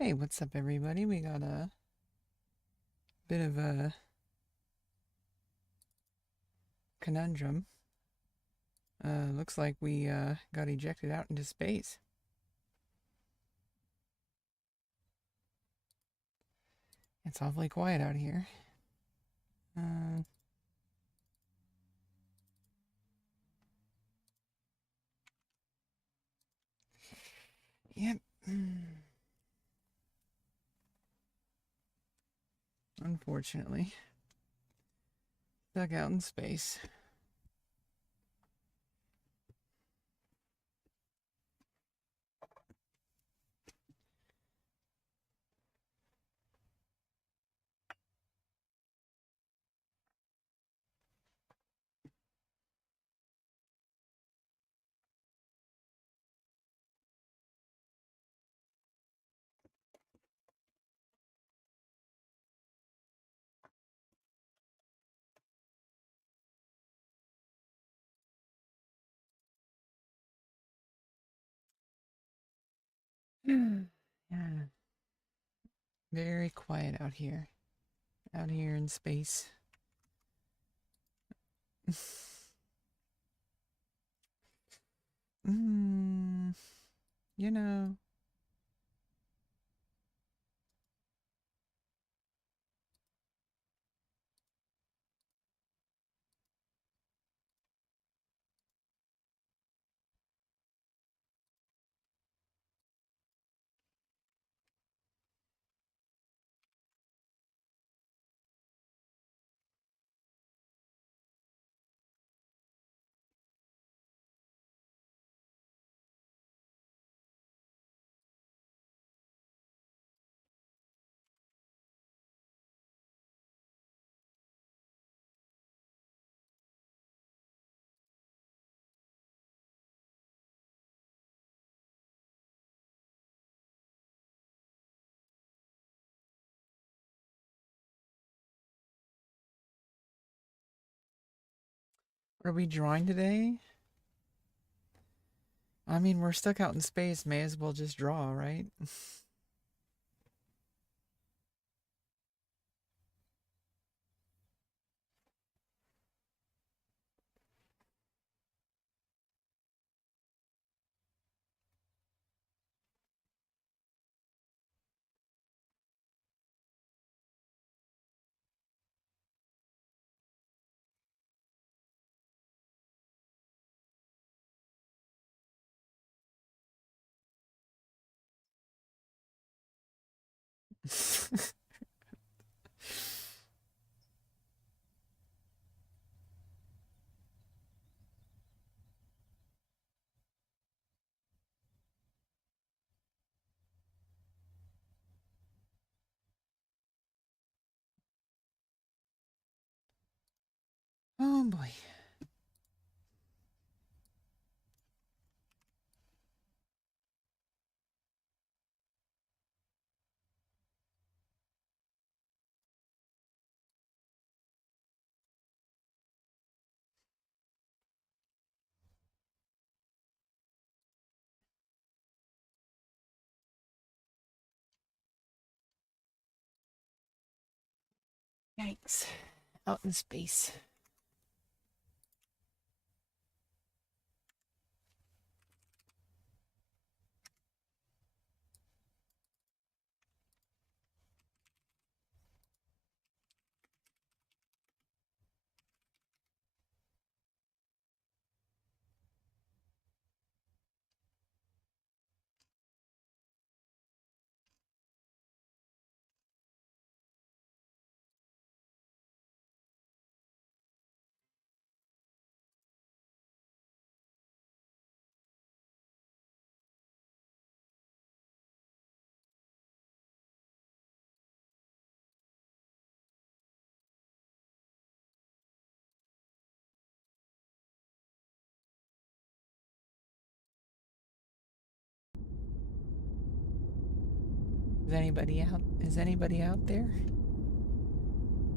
Hey, what's up, everybody? We got a bit of a conundrum. Looks like we got ejected out into space. It's awfully quiet out here. Uh, yep. Unfortunately, stuck out in space. Yeah, very quiet out here. Out here in space. mm, you know. Are we drawing today? I mean, we're stuck out in space. May as well just draw, right? Oh boy. Yikes. Out in space. Is anybody out? Is anybody out there?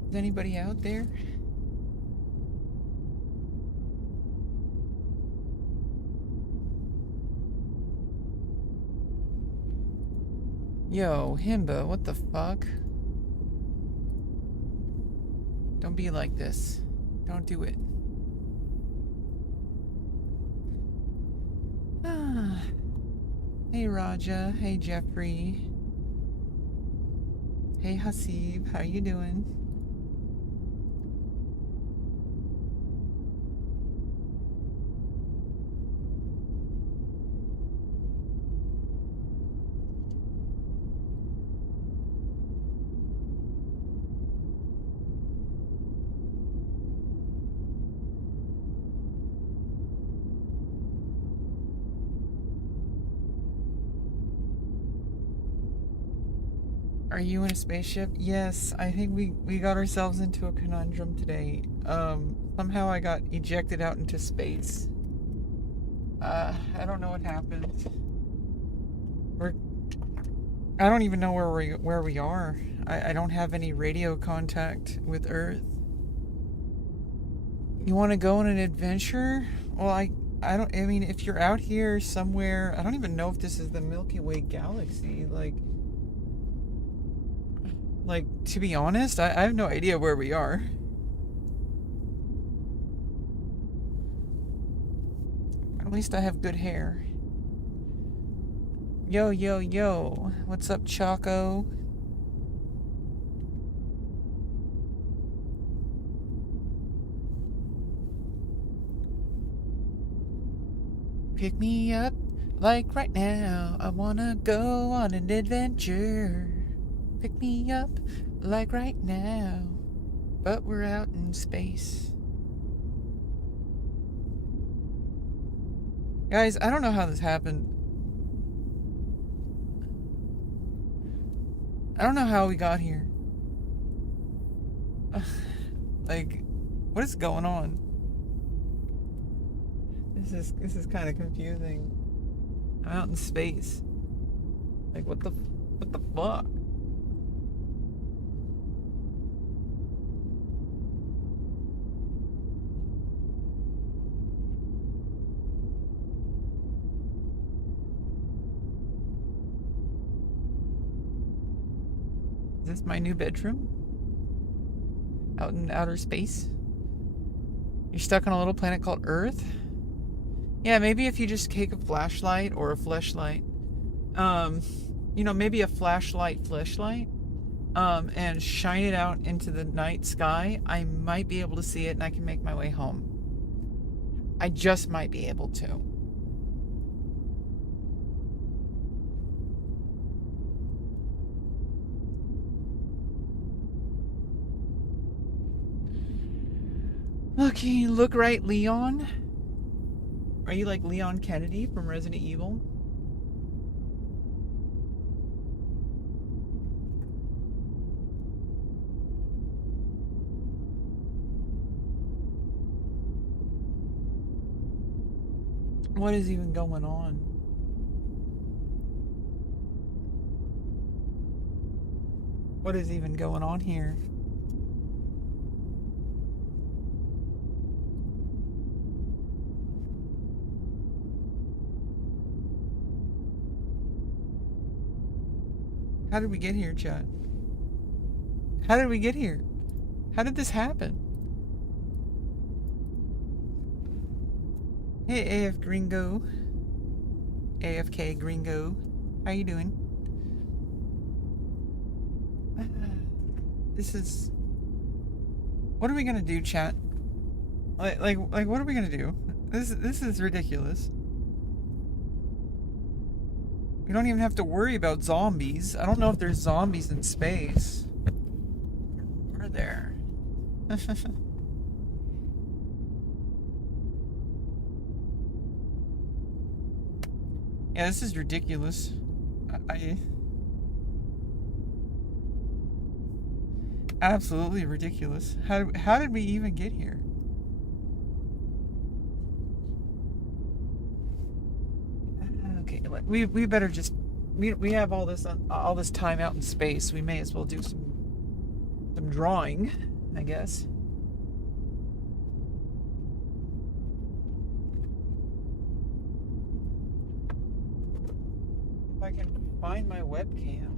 Is anybody out there? Yo, Himba, what the fuck? Don't be like this. Don't do it. Ah. Hey, Raja. Hey, Jeffrey. Hey, Hasib. How you doing? Are you in a spaceship? Yes, I think we got ourselves into a conundrum today. Somehow I got ejected out into space. I don't know what happened. We're I don't even know where we are. I don't have any radio contact with Earth. You want to go on an adventure? Well, I don't. I mean, if you're out here somewhere, I don't even know if this is the Milky Way galaxy. Like to be honest, I have no idea where we are. At least I have good hair. Yo, yo, yo. What's up, Choco? Pick me up, like right now. I wanna go on an adventure. Pick me up, like right now. But we're out in space. Guys, I don't know how this happened. I don't know how we got here. Like, what is going on? This is kind of confusing. I'm out in space. Like, what the fuck? Is this my new bedroom? Out in outer space? You're stuck on a little planet called Earth? Yeah, maybe if you just take a flashlight or a fleshlight, maybe a flashlight, and shine it out into the night sky, I might be able to see it and I can make my way home. I just might be able to. Look right, Leon. Are you like Leon Kennedy from Resident Evil? What is even going on? What is even going on here? How did we get here, chat? How did we get here? How did this happen? Hey, AF Gringo. AFK Gringo. How you doing? This is... What are we gonna do, chat? Like, what are we gonna do? This is ridiculous. We don't even have to worry about zombies. I don't know if there's zombies in space. Are there? Yeah, this is ridiculous. Absolutely ridiculous. How did we even get here? Okay, we better just we have all this time out in space. We may as well do some drawing, I guess. If I can find my webcam.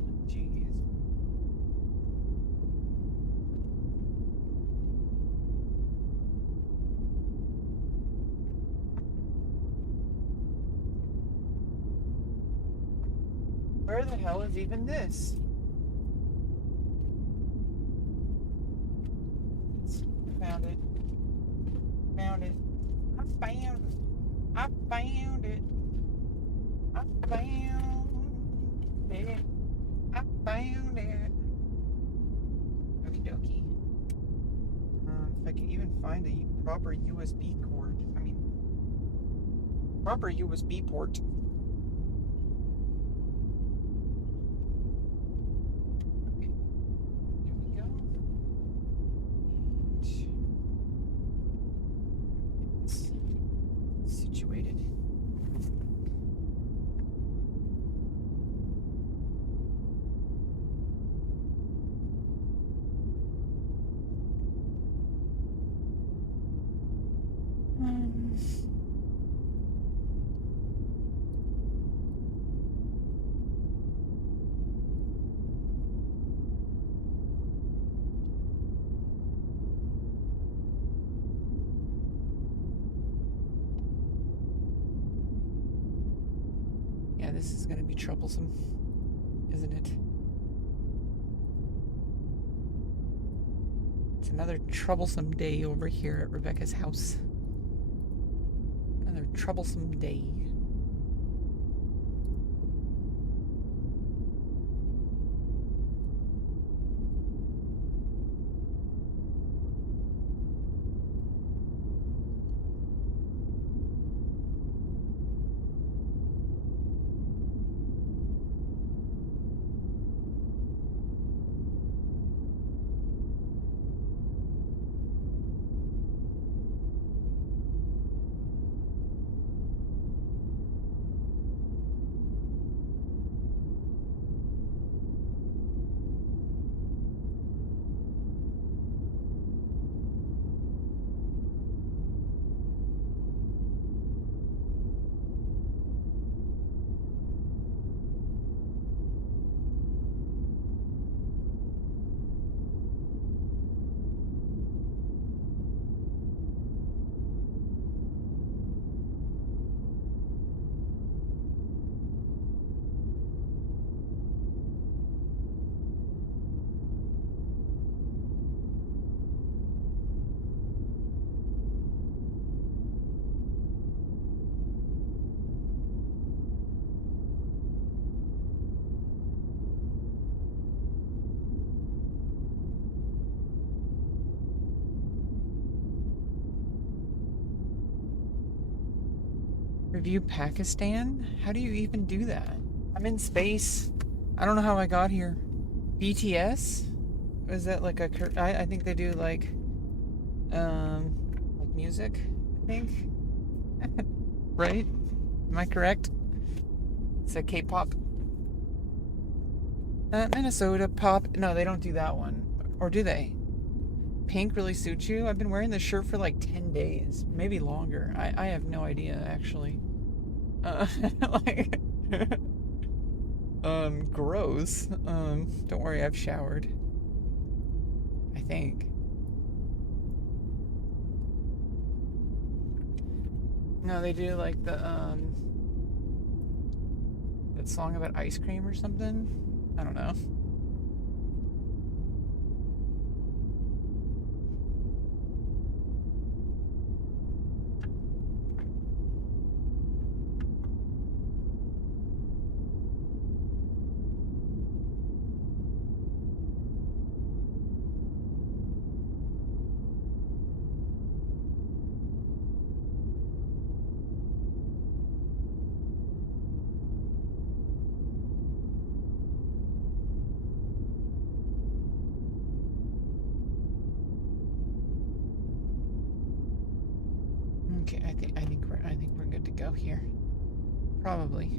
Where the hell is even this? Found it. Found it. I found it. I found it. I found it. I found it. Okie dokie. If I can even find a proper USB cord. I mean, proper USB port. Okay. Here we go. And it's situated. Yeah, this is going to be troublesome, isn't it? It's another troublesome day over here at Rebecca's house. Another troublesome day. Review Pakistan? How do you even do that? I'm in space. I don't know how I got here. BTS? Is that like a... I think they do like music, I think. Right? Am I correct? It's a K-pop. Minnesota pop. No, they don't do that one. Or do they? Pink really suits you? I've been wearing this shirt for like 10 days. Maybe longer. I have no idea, actually. Like... gross. Don't worry, I've showered. I think. No, they do like the, that song about ice cream or something? I don't know. Okay, I think we're good to go here. Probably.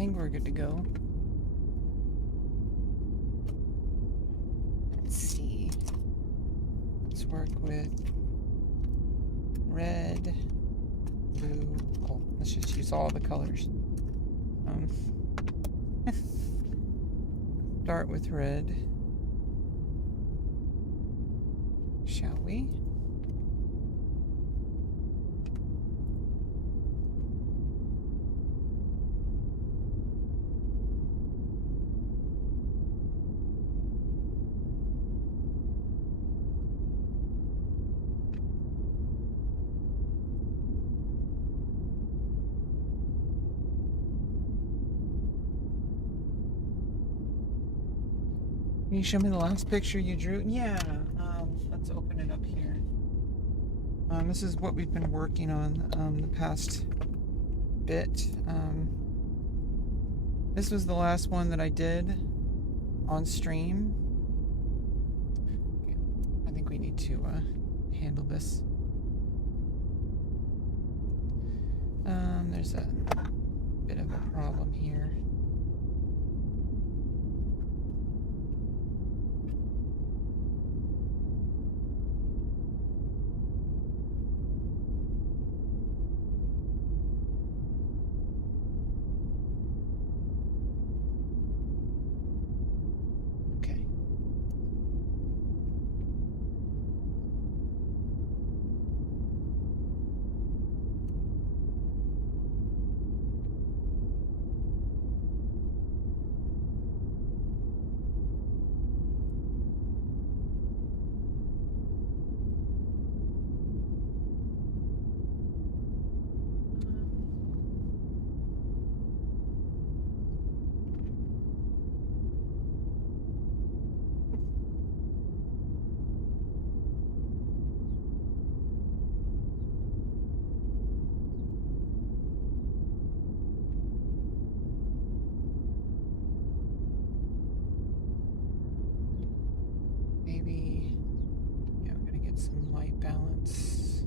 think we're good to go. Let's see. Let's work with red, blue. Oh, let's just use all the colors. Start with red. Shall we? Can you show me the last picture you drew? Yeah, let's open it up here. This is what we've been working on the past bit. This was the last one that I did on stream. Okay, I think we need to handle this. There's a bit of a problem here. Maybe, yeah, we're gonna get some light balance.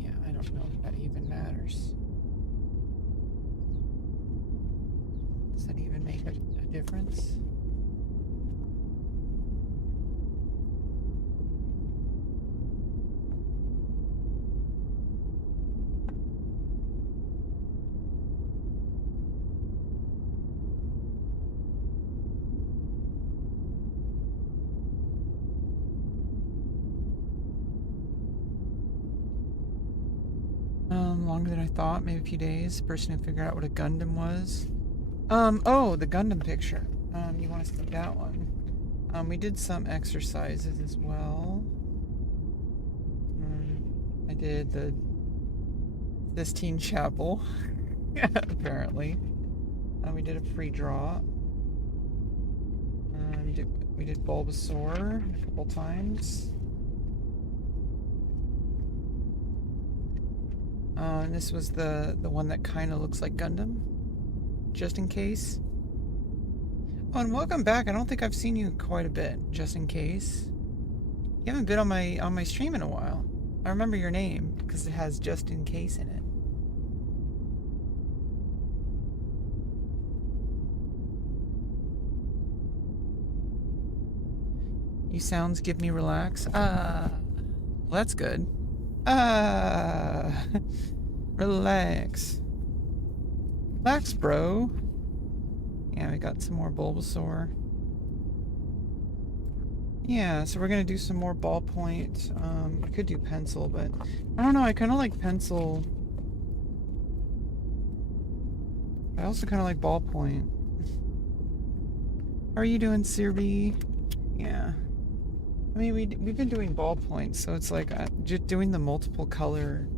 Yeah, I don't know if that even matters. Does that even make a difference? Longer than I thought, maybe a few days. Person who figured out what a Gundam was. Oh, the Gundam picture. You want to see that one? We did some exercises as well. I did the Sistine Chapel, apparently. We did a free draw. We did Bulbasaur a couple times. And this was the one that kind of looks like Gundam, just in case. Oh, and welcome back. I don't think I've seen you quite a bit, just in case. You haven't been on my stream in a while. I remember your name because it has just in case in it. You sounds give me relax. Well, that's good. Relax. Relax, bro. Yeah, we got some more Bulbasaur. Yeah, so we're gonna do some more ballpoint. I could do pencil, but I don't know, I kinda like pencil. I also kinda like ballpoint. How are you doing, Sirby? Yeah. I mean, we've been doing ballpoint, so it's like just doing the multiple color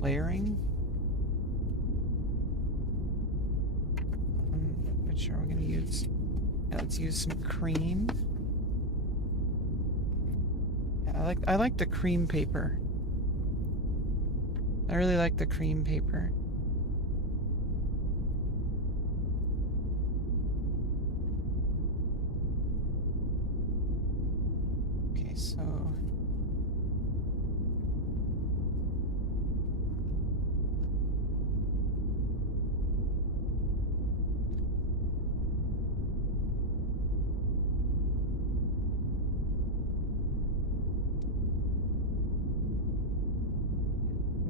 layering. Which are we gonna use? Yeah, let's use some cream. Yeah, I like the cream paper. I really like the cream paper. Okay, so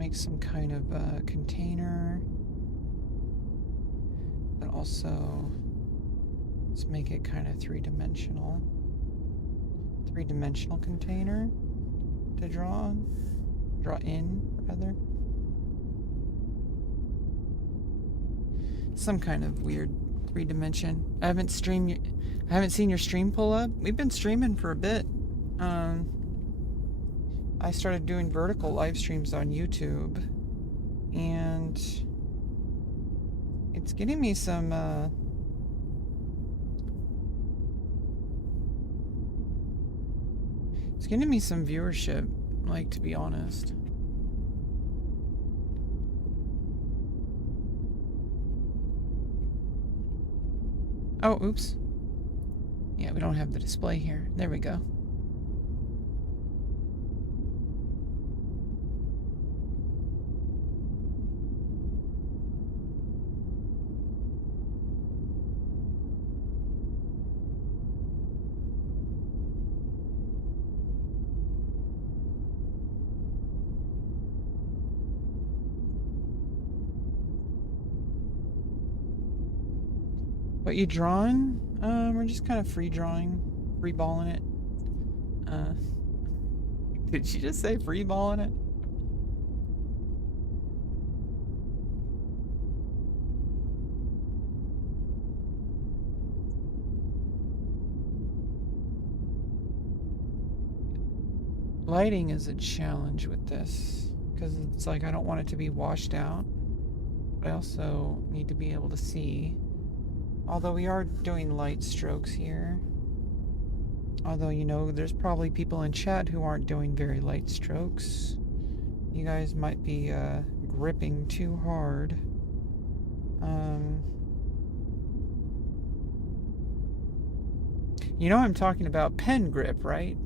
make some kind of container. But also, let's make it kind of three-dimensional. Three-dimensional container to draw in, rather. Some kind of weird three-dimension. I haven't seen your stream pull up. We've been streaming for a bit. I started doing vertical live streams on YouTube, and it's getting me some viewership, like, to be honest. Oh, oops. Yeah, we don't have the display here. There we go. What you drawing? We're just kind of free balling it. Did she just say free balling it? Lighting is a challenge with this, because it's like I don't want it to be washed out, but I also need to be able to see. Although we are doing light strokes here. Although, you know, there's probably people in chat who aren't doing very light strokes. You guys might be gripping too hard. You know I'm talking about pen grip, right?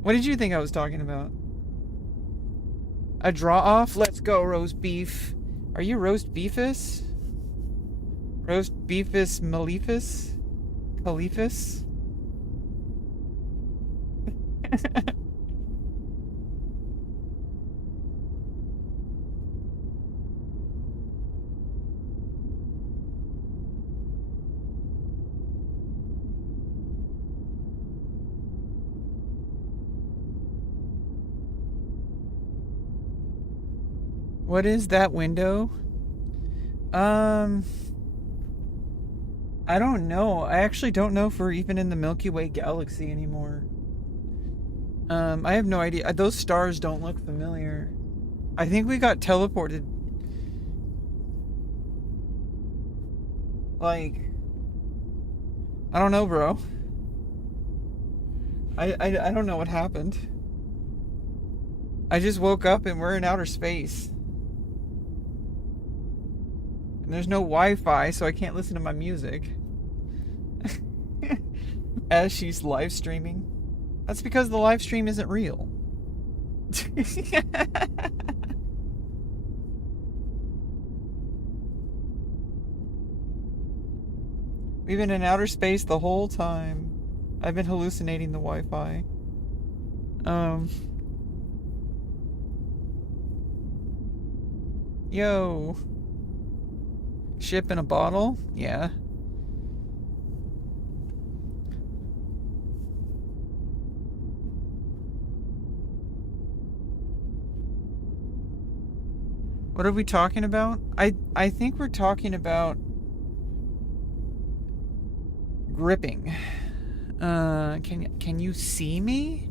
What did you think I was talking about? A draw off? Let's go, roast beef. Are you roast beefus? Roast beefus maleficus? Caliphus? What is that window? I don't know. I actually don't know if we're even in the Milky Way galaxy anymore. I have no idea. Those stars don't look familiar. I think we got teleported. Like, I don't know, bro. I don't know what happened. I just woke up and we're in outer space. And there's no Wi-Fi, so I can't listen to my music. As she's live streaming. That's because the live stream isn't real. We've been in outer space the whole time. I've been hallucinating the Wi-Fi. Yo. Ship in a bottle? Yeah. What are we talking about? I think we're talking about gripping. Can you see me?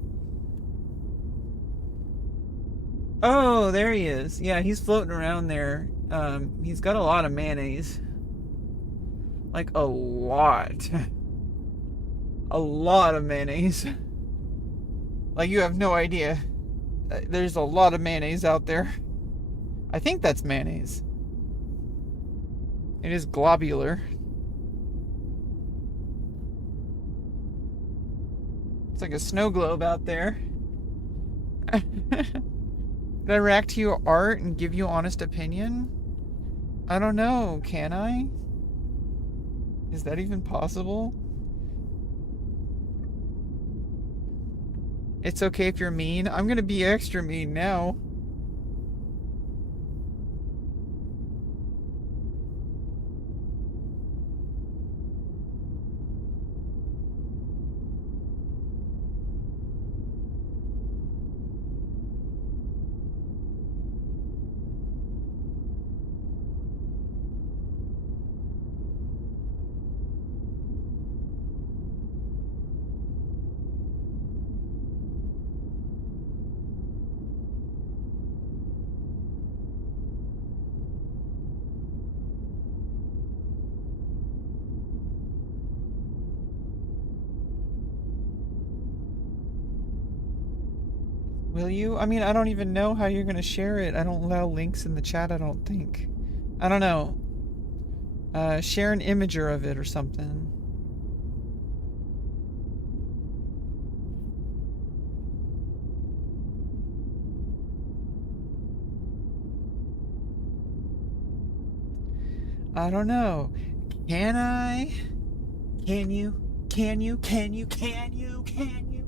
Oh, there he is. Yeah, he's floating around there. He's got a lot of mayonnaise. Like a lot. A lot of mayonnaise. Like you have no idea. There's a lot of mayonnaise out there. I think that's mayonnaise. It is globular. It's like a snow globe out there. Did I react to your art and give you honest opinion? I don't know, can I? Is that even possible? It's okay if you're mean. I'm gonna be extra mean now. Will you? I mean, I don't even know how you're gonna share it. I don't allow links in the chat, I don't think. I don't know. Share an imager of it or something. I don't know. Can I? Can you? Can you? Can you? Can you? Can you?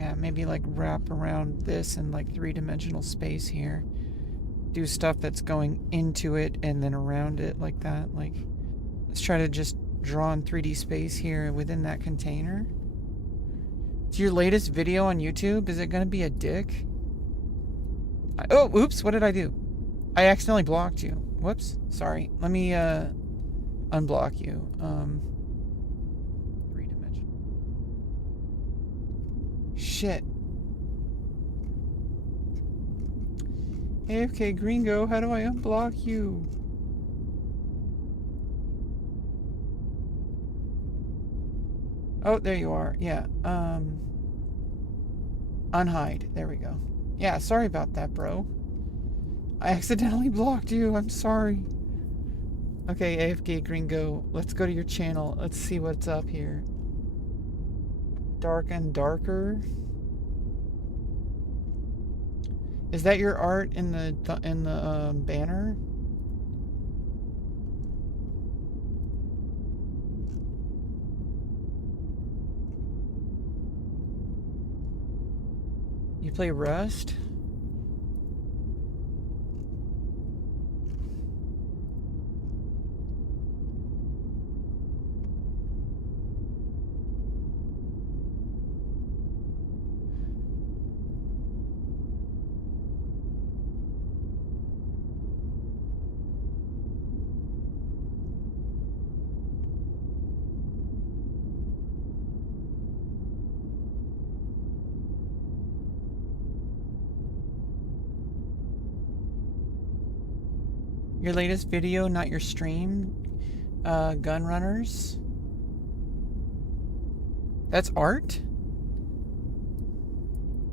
Yeah, maybe like wrap around this in like three-dimensional space here. Do stuff that's going into it and then around it like that. Like, let's try to just draw in 3D space here within that container. It's your latest video on YouTube. Is it gonna be a dick? Oh, oops, what did I do? I accidentally blocked you. Whoops, sorry. Let me unblock you. Three-dimensional. Shit. AFK Gringo, how do I unblock you? Oh, there you are. Yeah. Unhide. There we go. Yeah, sorry about that, bro. I accidentally blocked you. I'm sorry. Okay, AFK Gringo, let's go to your channel. Let's see what's up here. Dark and darker. Is that your art in the banner? You play Rust? Your latest video, not your stream? Gun runners? That's art?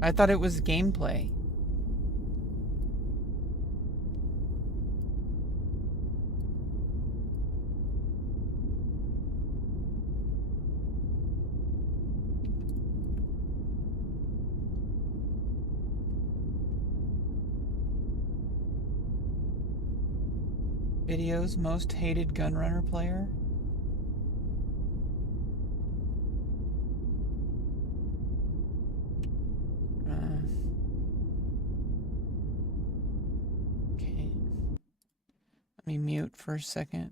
I thought it was gameplay. Videos most hated gunrunner player? Okay. Let me mute for a second.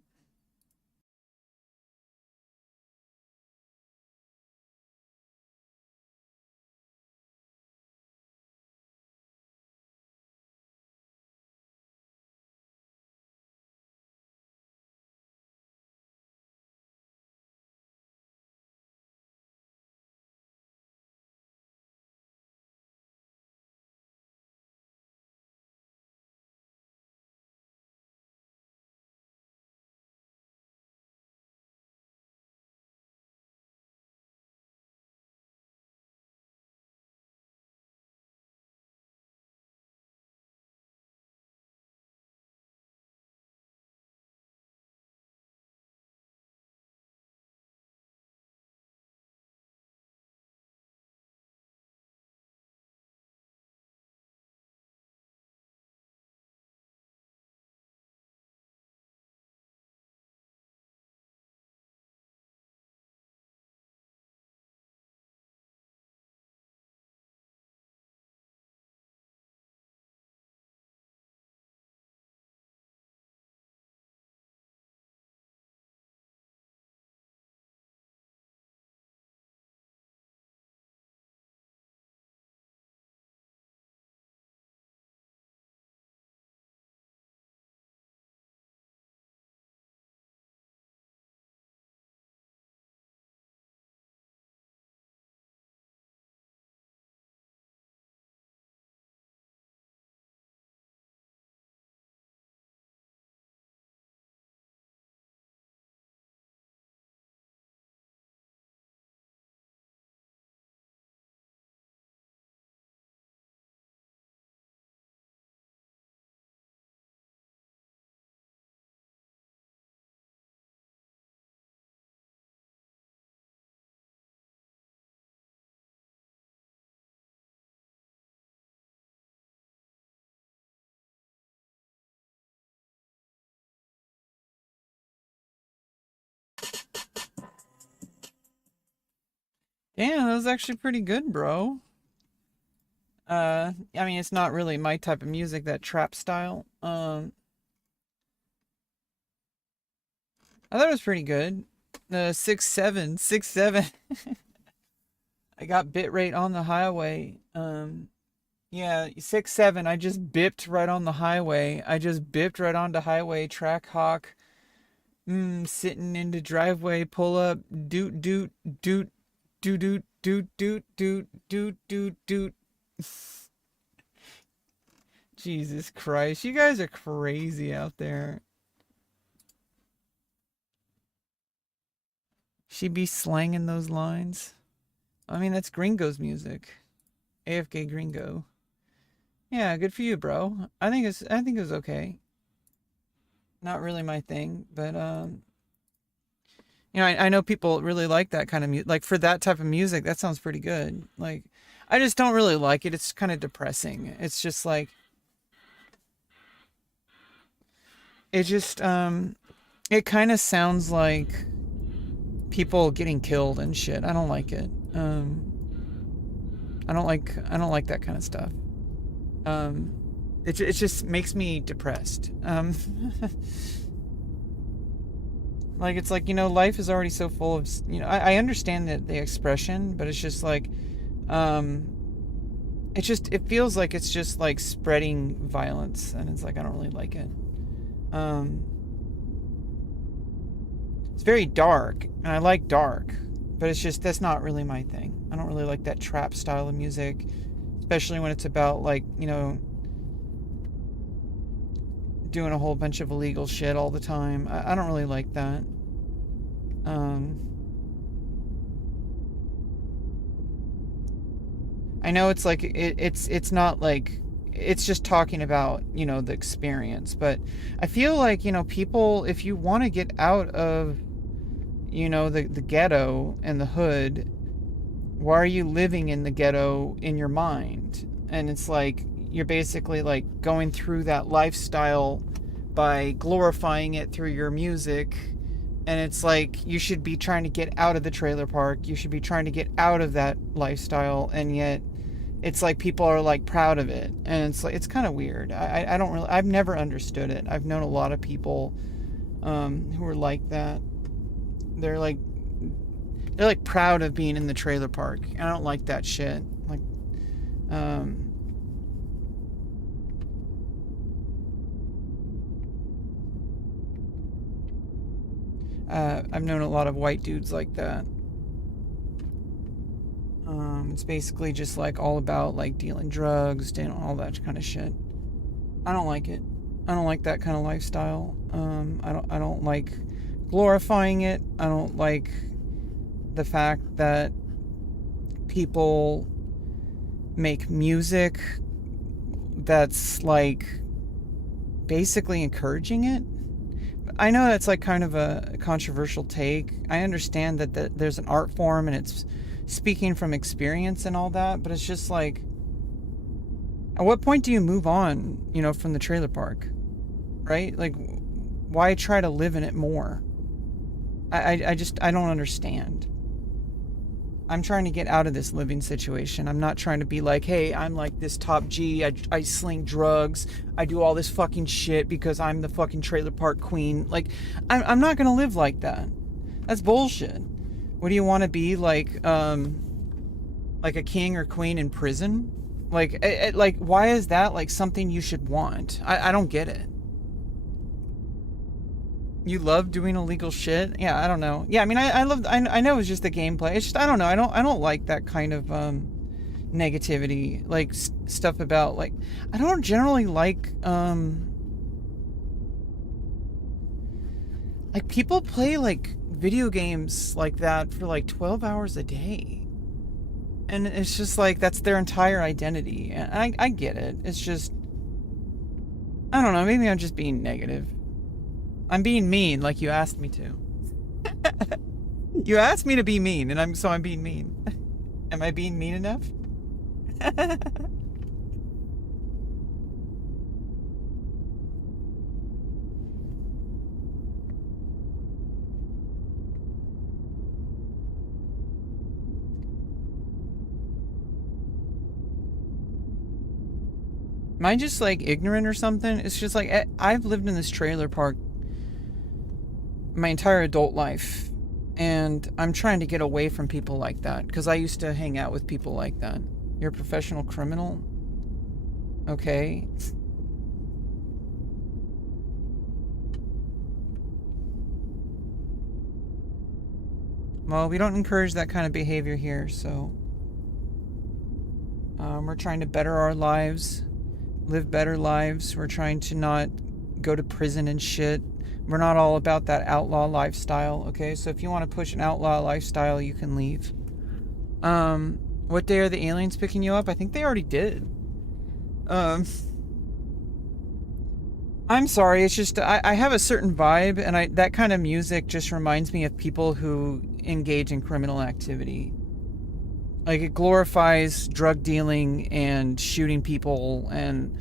Yeah, that was actually pretty good, bro. I mean, it's not really my type of music, that trap style. I thought it was pretty good. 6.7, 6.7. I got bit rate on the highway. Yeah, 6.7. I just bipped right on the highway. I just bipped right onto highway, track hawk. Sitting in the driveway, pull up, doot doot doot doot doot doot doot doot doot doot doot. Jesus Christ, you guys are crazy out there. She be slanging those lines. I mean, that's Gringo's music. AFK Gringo. Yeah, good for you, bro. I think it was okay. Not really my thing, but I know people really like that kind of music. Like for that type of music, that sounds pretty good. Like I just don't really like it. It's kind of depressing. It's just like it just it kind of sounds like people getting killed and shit. I don't like it. I don't like that kind of stuff. Um it just makes me depressed. Like it's like, life is already so full of, I understand that the expression, but it's just like um it feels like it's just like spreading violence, and it's like I don't really like it. Um it's very dark, and I like dark, but it's just that's not really my thing. I don't really like that trap style of music, especially when it's about like, doing a whole bunch of illegal shit all the time. I don't really like that. Um I know it's like it's not like it's just talking about, the experience, but I feel like, people, if you want to get out of, the ghetto and the hood, why are you living in the ghetto in your mind? And it's like you're basically like going through that lifestyle by glorifying it through your music. And it's like you should be trying to get out of the trailer park. You should be trying to get out of that lifestyle, and yet it's like people are like proud of it, and it's like it's kind of weird. I don't really, I've never understood it. I've known a lot of people who are like that. They're like they're like proud of being in the trailer park. I don't like that shit. Like um I've known a lot of white dudes like that. It's basically just like all about like dealing drugs and all that kind of shit. I don't like it. I don't like that kind of lifestyle. I don't like glorifying it. I don't like the fact that people make music that's like basically encouraging it. I know that's like kind of a controversial take. I understand that there's an art form and it's speaking from experience and all that, but it's just like, at what point do you move on, from the trailer park, right? Like, why try to live in it more? I don't understand. I'm trying to get out of this living situation. I'm not trying to be like, hey, I'm like this top G. I sling drugs. I do all this fucking shit because I'm the fucking trailer park queen. Like, I'm not gonna live like that. That's bullshit. What do you want to be like a king or queen in prison? Like why is that like something you should want? I don't get it. You love doing illegal shit? Yeah, I don't know. Yeah, I mean, I know it's just the gameplay. It's just I don't know. I don't like that kind of negativity, like stuff about like I don't generally like people play like video games like that for like 12 hours a day. And it's just like that's their entire identity. And I get it. It's just I don't know, maybe I'm just being negative. I'm being mean like you asked me to. You asked me to be mean, and I'm being mean. Am I being mean enough? Am I just like ignorant or something? It's just like I've lived in this trailer park my entire adult life, and I'm trying to get away from people like that because I used to hang out with people like that. You're a professional criminal? Okay. Well, we don't encourage that kind of behavior here, so we're trying to better our lives, live better lives. We're trying to not go to prison and shit. We're not all about that outlaw lifestyle, okay? So if you want to push an outlaw lifestyle, you can leave. What day are the aliens picking you up? I think they already did. I'm sorry, it's just I have a certain vibe, and that kind of music just reminds me of people who engage in criminal activity. Like, it glorifies drug dealing and shooting people and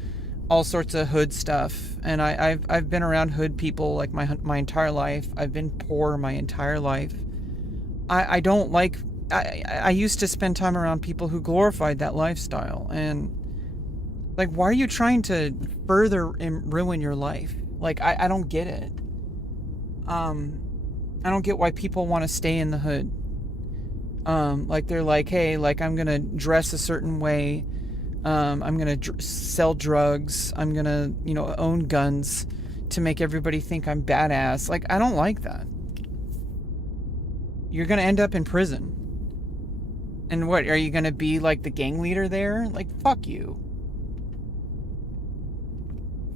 all sorts of hood stuff. And I've been around hood people like my entire life. I've been poor my entire life. I don't like. I used to spend time around people who glorified that lifestyle, and like, why are you trying to further ruin your life? Like, I don't get it. I don't get why people want to stay in the hood. Like, they're like, hey, like, I'm gonna dress a certain way. I'm gonna sell drugs. I'm gonna, own guns to make everybody think I'm badass. Like, I don't like that. You're gonna end up in prison. And what, are you gonna be like the gang leader there? Like, fuck you.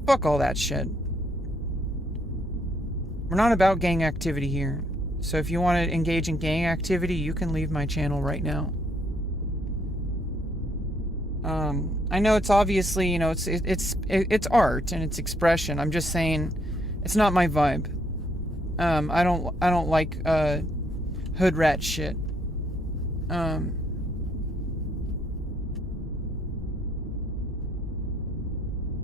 Fuck all that shit. We're not about gang activity here. So if you want to engage in gang activity, you can leave my channel right now. I know it's obviously, it's art and it's expression. I'm just saying, it's not my vibe. I don't like hood rat shit.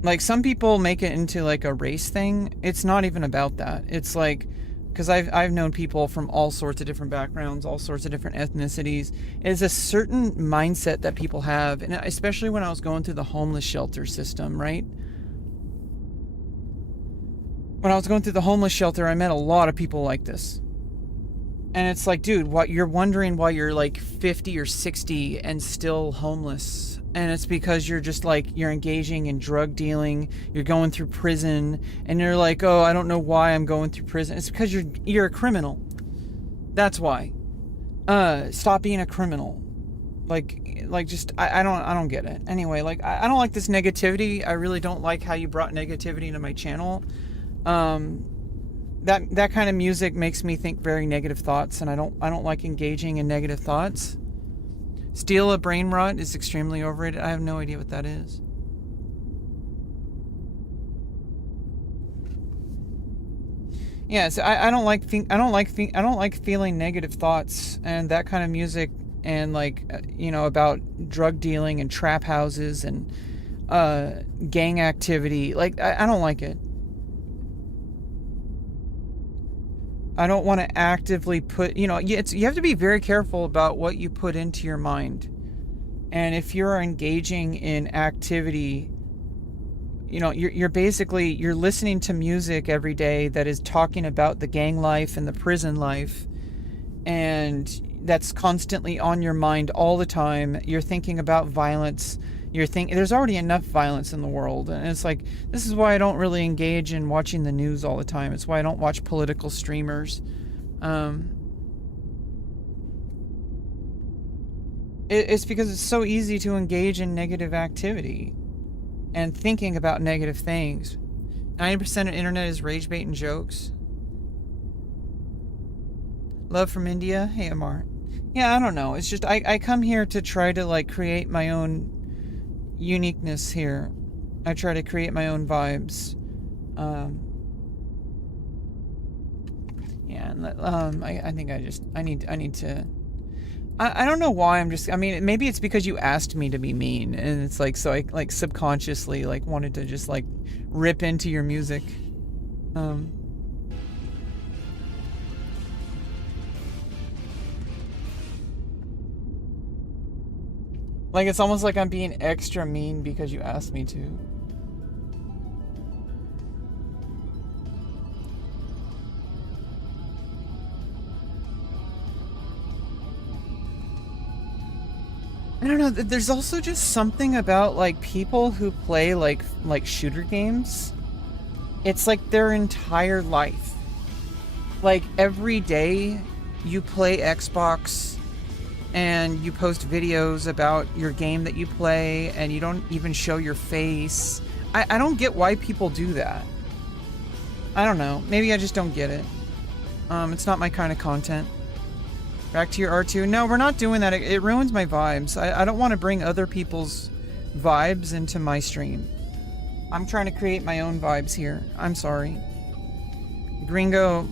Like, some people make it into like a race thing. It's not even about that. It's like, because I've known people from all sorts of different backgrounds, all sorts of different ethnicities. It's a certain mindset that people have, and especially when I was going through the homeless shelter system, right? When I was going through the homeless shelter, I met a lot of people like this. And it's like, dude, what, you're wondering why you're like 50 or 60 and still homeless. And it's because you're just like, you're engaging in drug dealing, you're going through prison, and you're like, oh, I don't know why I'm going through prison. It's because you're a criminal. That's why. Stop being a criminal. Like just, I don't get it. Anyway, like, I don't like this negativity. I really don't like how you brought negativity into my channel. That kind of music makes me think very negative thoughts, and I don't like engaging in negative thoughts. Steal a brain rot is extremely overrated. I have no idea what that is. Yeah, so I don't like feeling negative thoughts and that kind of music, and like, about drug dealing and trap houses and gang activity. Like, I don't like it. I don't want to actively put, you have to be very careful about what you put into your mind. And if you're engaging in activity, you're basically, you're listening to music every day that is talking about the gang life and the prison life, and that's constantly on your mind all the time. You're thinking about violence. There's already enough violence in the world, and it's like, this is why I don't really engage in watching the news all the time. It's why I don't watch political streamers. It's because it's so easy to engage in negative activity and thinking about negative things. 90% of internet is rage bait and jokes. Love from India. Hey, Amar. Yeah, I don't know. It's just, I come here to try to like create my own uniqueness here. I try to create my own vibes. Yeah, and I think I need to. I don't know why maybe it's because you asked me to be mean, and it's like, so I like subconsciously like wanted to just like rip into your music. Like, it's almost like I'm being extra mean because you asked me to. I don't know. There's also just something about like people who play like shooter games. It's like their entire life. Like every day you play Xbox and you post videos about your game that you play and you don't even show your face. I don't get why people do that. I don't know. Maybe I just don't get it. It's not my kind of content. Back to your R2. No, we're not doing that. It ruins my vibes. I don't want to bring other people's vibes into my stream. I'm trying to create my own vibes here. I'm sorry. Gringo,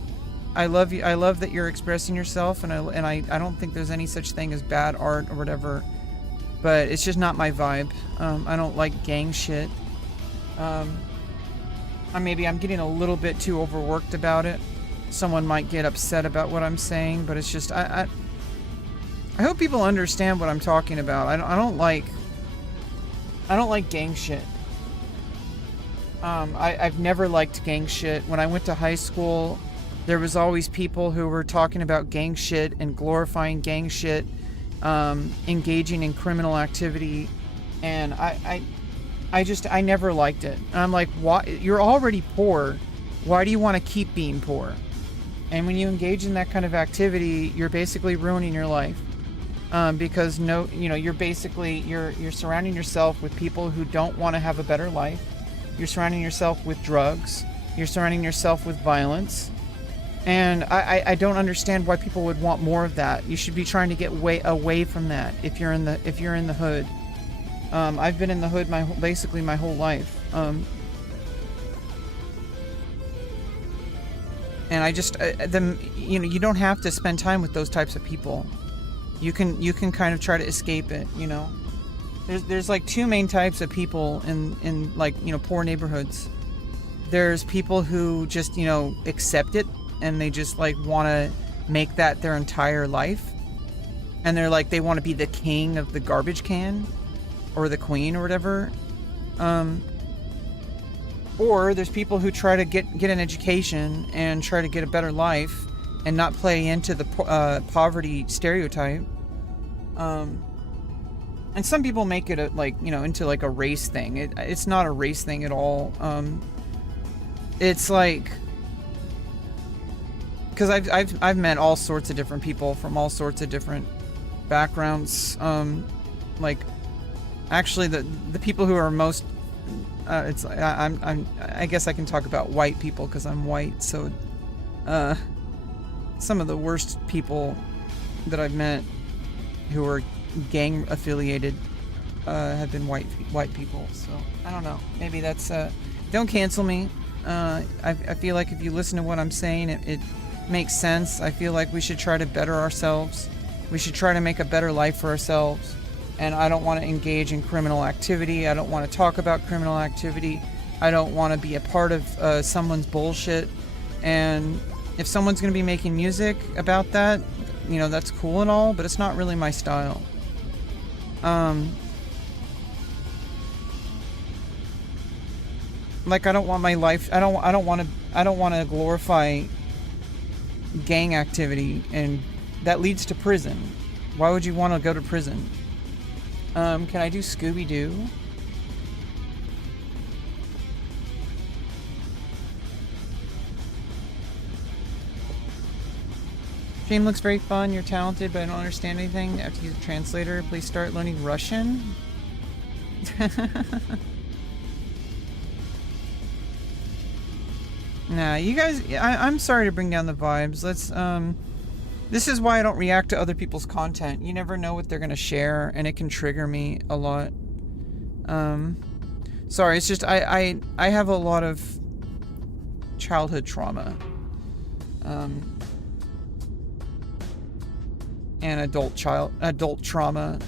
I love you. I love that you're expressing yourself, and I don't think there's any such thing as bad art or whatever. But it's just not my vibe. I don't like gang shit. Maybe I'm getting a little bit too overworked about it. Someone might get upset about what I'm saying, but it's just I hope people understand what I'm talking about. I don't like gang shit. I've never liked gang shit. When I went to high school, there was always people who were talking about gang shit and glorifying gang shit, engaging in criminal activity, and I never liked it. And I'm like, why? You're already poor. Why do you want to keep being poor? And when you engage in that kind of activity, you're basically ruining your life. Because you're surrounding yourself with people who don't want to have a better life. You're surrounding yourself with drugs. You're surrounding yourself with violence. And I don't understand why people would want more of that. You should be trying to get away from that if you're in the hood. I've been in the hood basically my whole life. And I just you don't have to spend time with those types of people. You can kind of try to escape it, you know. There's like two main types of people in like, you know, poor neighborhoods. There's people who just, you know, accept it and they just like want to make that their entire life. And they're like, they want to be the king of the garbage can or the queen or whatever. Or there's people who try to get an education and try to get a better life and not play into the poverty stereotype. And some people make it into like a race thing. It's not a race thing at all. It's like, because I've met all sorts of different people from all sorts of different backgrounds. Like, actually, the people who are most I guess I can talk about white people because I'm white. So, some of the worst people that I've met who are gang affiliated have been white people. So I don't know. Maybe that's don't cancel me. I feel like if you listen to what I'm saying, it makes sense. I feel like we should try to better ourselves. We should try to make a better life for ourselves. And I don't want to engage in criminal activity. I don't want to talk about criminal activity. I don't want to be a part of someone's bullshit. And if someone's going to be making music about that, you know, that's cool and all, but it's not really my style. Like, I don't want my life. I don't want to glorify gang activity, and that leads to prison. Why would you want to go to prison? Can I do Scooby-Doo? Stream looks very fun. You're talented, but I don't understand anything. I have to use a translator. Please start learning Russian. Nah, you guys, I'm sorry to bring down the vibes. Let's, this is why I don't react to other people's content. You never know what they're going to share, and it can trigger me a lot. Sorry, it's just I have a lot of childhood trauma. And adult trauma.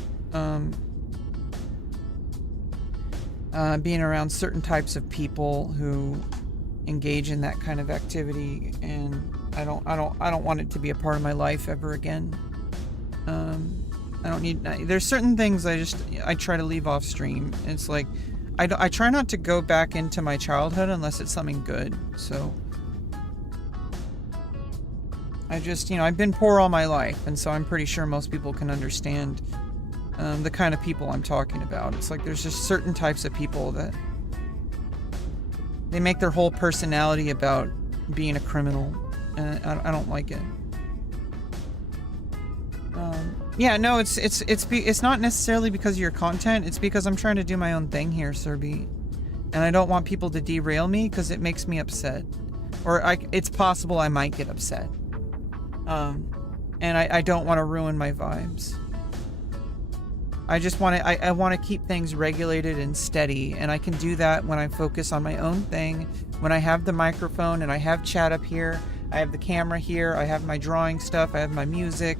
Being around certain types of people who engage in that kind of activity, and I don't want it to be a part of my life ever again. I don't need. There's certain things I try to leave off stream. It's like I try not to go back into my childhood unless it's something good. So I just, I've been poor all my life, and so I'm pretty sure most people can understand the kind of people I'm talking about. It's like there's just certain types of people that they make their whole personality about being a criminal, and I don't like it. Yeah, no, it's not necessarily because of your content. It's because I'm trying to do my own thing here, Serby, and I don't want people to derail me because it makes me upset, or it's possible I might get upset. And I don't want to ruin my vibes. I just want to, I want to keep things regulated and steady, and I can do that when I focus on my own thing, when I have the microphone and I have chat up here, I have the camera here, I have my drawing stuff, I have my music.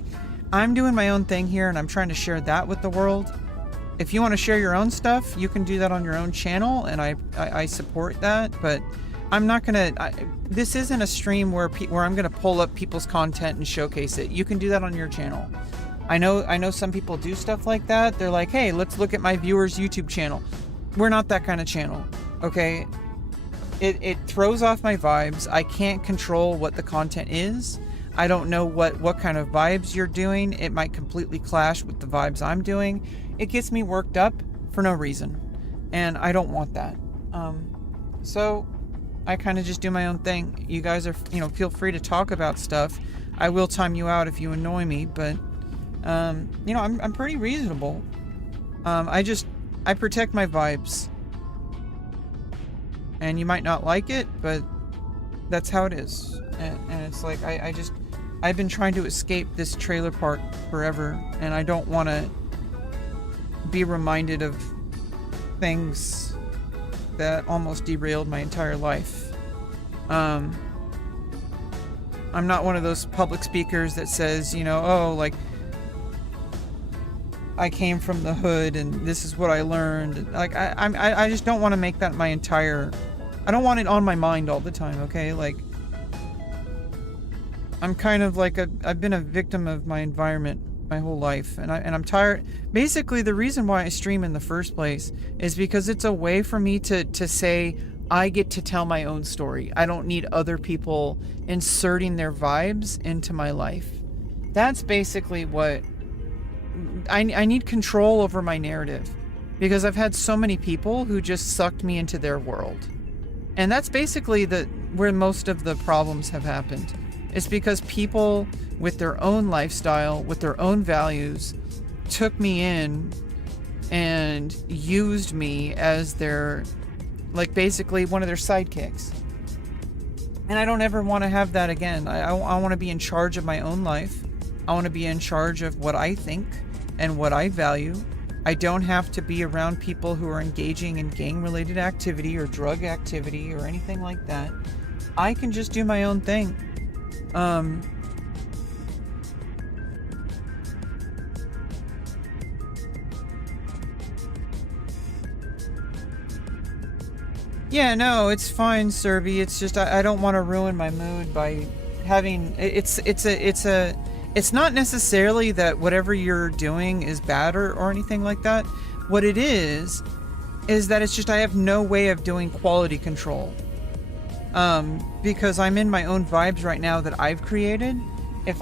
I'm doing my own thing here, and I'm trying to share that with the world. If you want to share your own stuff, you can do that on your own channel, and I support that, but I'm not gonna, this isn't a stream where I'm gonna pull up people's content and showcase it. You can do that on your channel. I know some people do stuff like that. They're like, hey, let's look at my viewers' YouTube channel. We're not that kind of channel, okay? It throws off my vibes. I can't control what the content is. I don't know what kind of vibes you're doing. It might completely clash with the vibes I'm doing. It gets me worked up for no reason, and I don't want that. So I kind of just do my own thing. You guys are, feel free to talk about stuff. I will time you out if you annoy me, but I'm pretty reasonable. I protect my vibes. And you might not like it, but that's how it is. And it's like, I've been trying to escape this trailer park forever, and I don't want to be reminded of things that almost derailed my entire life. I'm not one of those public speakers that says, I came from the hood and this is what I learned. Like, I just don't want to make that my entire, I don't want it on my mind all the time, okay? Like, I'm kind of like I've been a victim of my environment my whole life, and I'm tired. Basically, the reason why I stream in the first place is because it's a way for me to say, I get to tell my own story. I don't need other people inserting their vibes into my life. That's basically what I need, control over my narrative, because I've had so many people who just sucked me into their world. And that's basically where most of the problems have happened. It's because people with their own lifestyle, with their own values, took me in and used me as their, like, basically one of their sidekicks. And I don't ever want to have that again. I want to be in charge of my own life. I want to be in charge of what I think and what I value. I don't have to be around people who are engaging in gang-related activity or drug activity or anything like that. I can just do my own thing. Yeah, no, it's fine, Serby. It's just I don't want to ruin my mood by having it's not necessarily that whatever you're doing is bad or anything like that. What it is that it's just I have no way of doing quality control. Because I'm in my own vibes right now that I've created. If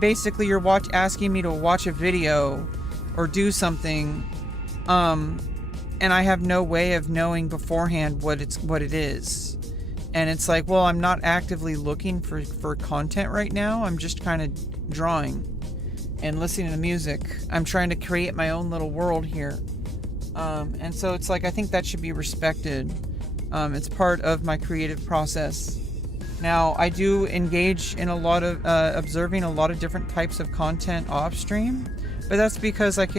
basically you're asking me to watch a video or do something, and I have no way of knowing beforehand what it is. And it's like, well, I'm not actively looking for content right now. I'm just kind of drawing and listening to music. I'm trying to create my own little world here. And so it's like, I think that should be respected. It's part of my creative process. Now, I do engage in a lot of observing a lot of different types of content off stream, but that's because I'm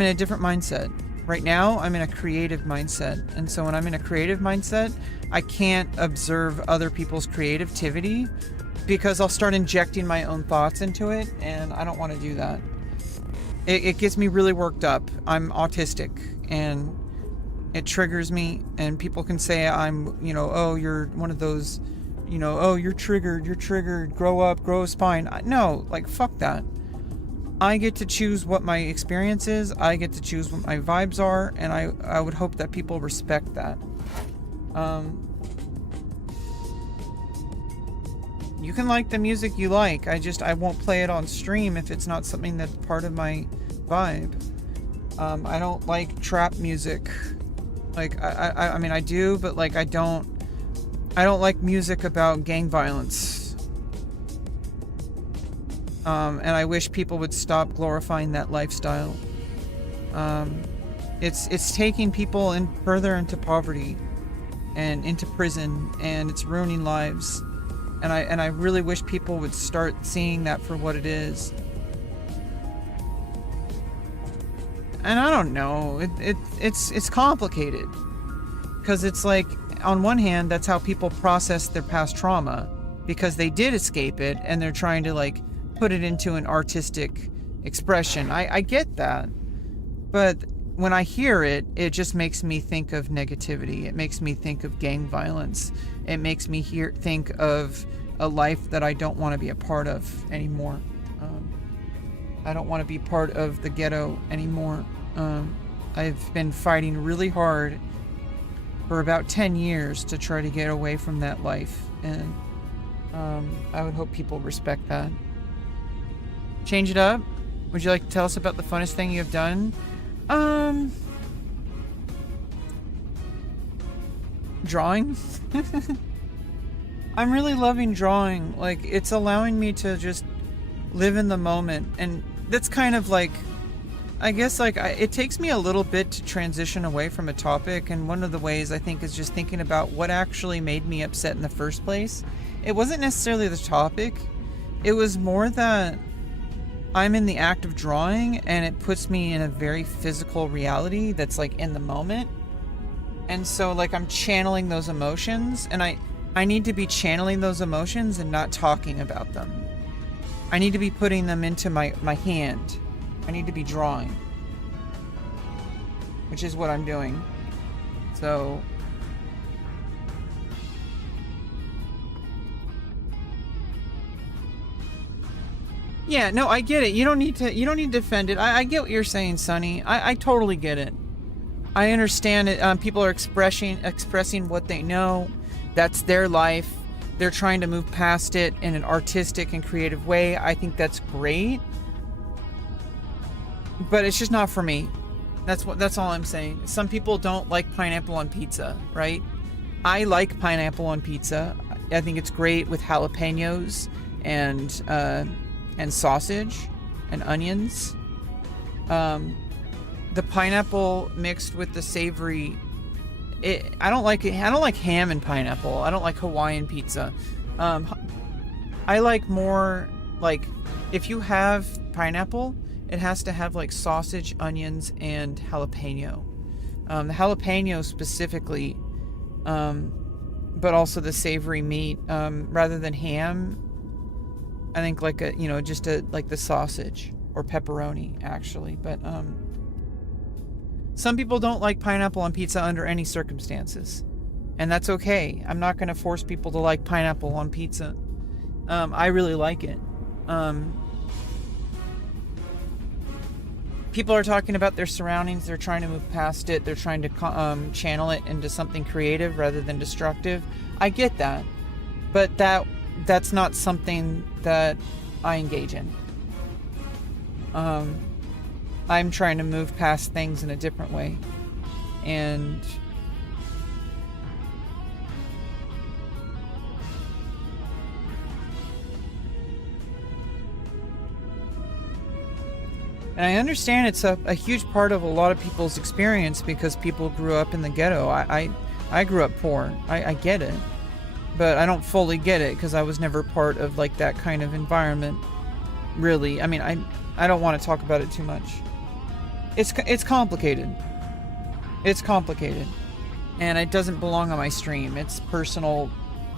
in a different mindset. Right now, I'm in a creative mindset. And so when I'm in a creative mindset, I can't observe other people's creativity because I'll start injecting my own thoughts into it, and I don't want to do that. It gets me really worked up. I'm autistic, and it triggers me, and people can say I'm, oh, you're one of those, oh, you're triggered, grow up, grow a spine. No, like, fuck that. I get to choose what my experience is. I get to choose what my vibes are, and I would hope that people respect that. You can like the music you like. I won't play it on stream if it's not something that's part of my vibe. I don't like trap music. Like, I mean, I do, but like, I don't like music about gang violence. And I wish people would stop glorifying that lifestyle. It's taking people further into poverty and into prison, and it's ruining lives. And I really wish people would start seeing that for what it is. And I don't know, it's complicated. Because it's like, on one hand, that's how people process their past trauma, because they did escape it and they're trying to like put it into an artistic expression. I get that. But when I hear it, it just makes me think of negativity. It makes me think of gang violence. It makes me think of a life that I don't want to be a part of anymore. I don't want to be part of the ghetto anymore. I've been fighting really hard for about 10 years to try to get away from that life. And I would hope people respect that. Change it up. Would you like to tell us about the funnest thing you have done? Drawing. I'm really loving drawing. Like, it's allowing me to just live in the moment. And that's kind of like, I guess, like, it takes me a little bit to transition away from a topic. And one of the ways, I think, is just thinking about what actually made me upset in the first place. It wasn't necessarily the topic. It was more that I'm in the act of drawing and it puts me in a very physical reality that's like in the moment. And so like I'm channeling those emotions, and I need to be channeling those emotions and not talking about them. I need to be putting them into my hand. I need to be drawing, which is what I'm doing. So yeah, no, I get it. You don't need to defend it. I get what you're saying, Sonny. I totally get it. I understand it. People are expressing what they know. That's their life. They're trying to move past it in an artistic and creative way. I think that's great. But it's just not for me. That's all I'm saying. Some people don't like pineapple on pizza, right? I like pineapple on pizza. I think it's great with jalapenos and sausage and onions. The pineapple mixed with the savory, I don't like it. I don't like ham and pineapple. I don't like Hawaiian pizza. I like more like, if you have pineapple, it has to have like sausage, onions, and jalapeno. The jalapeno specifically, but also the savory meat, rather than ham. I think like like the sausage or pepperoni actually. But some people don't like pineapple on pizza under any circumstances, and that's okay. I'm not going to force people to like pineapple on pizza. I really like it. People are talking about their surroundings. They're trying to move past it. They're trying to channel it into something creative rather than destructive. I get that, but that's not something that I engage in. I'm trying to move past things in a different way. And I understand it's a huge part of a lot of people's experience because people grew up in the ghetto. I grew up poor. I get it. But I don't fully get it because I was never part of like that kind of environment. Really. I mean, I don't want to talk about it too much. It's complicated. It's complicated. And it doesn't belong on my stream. It's personal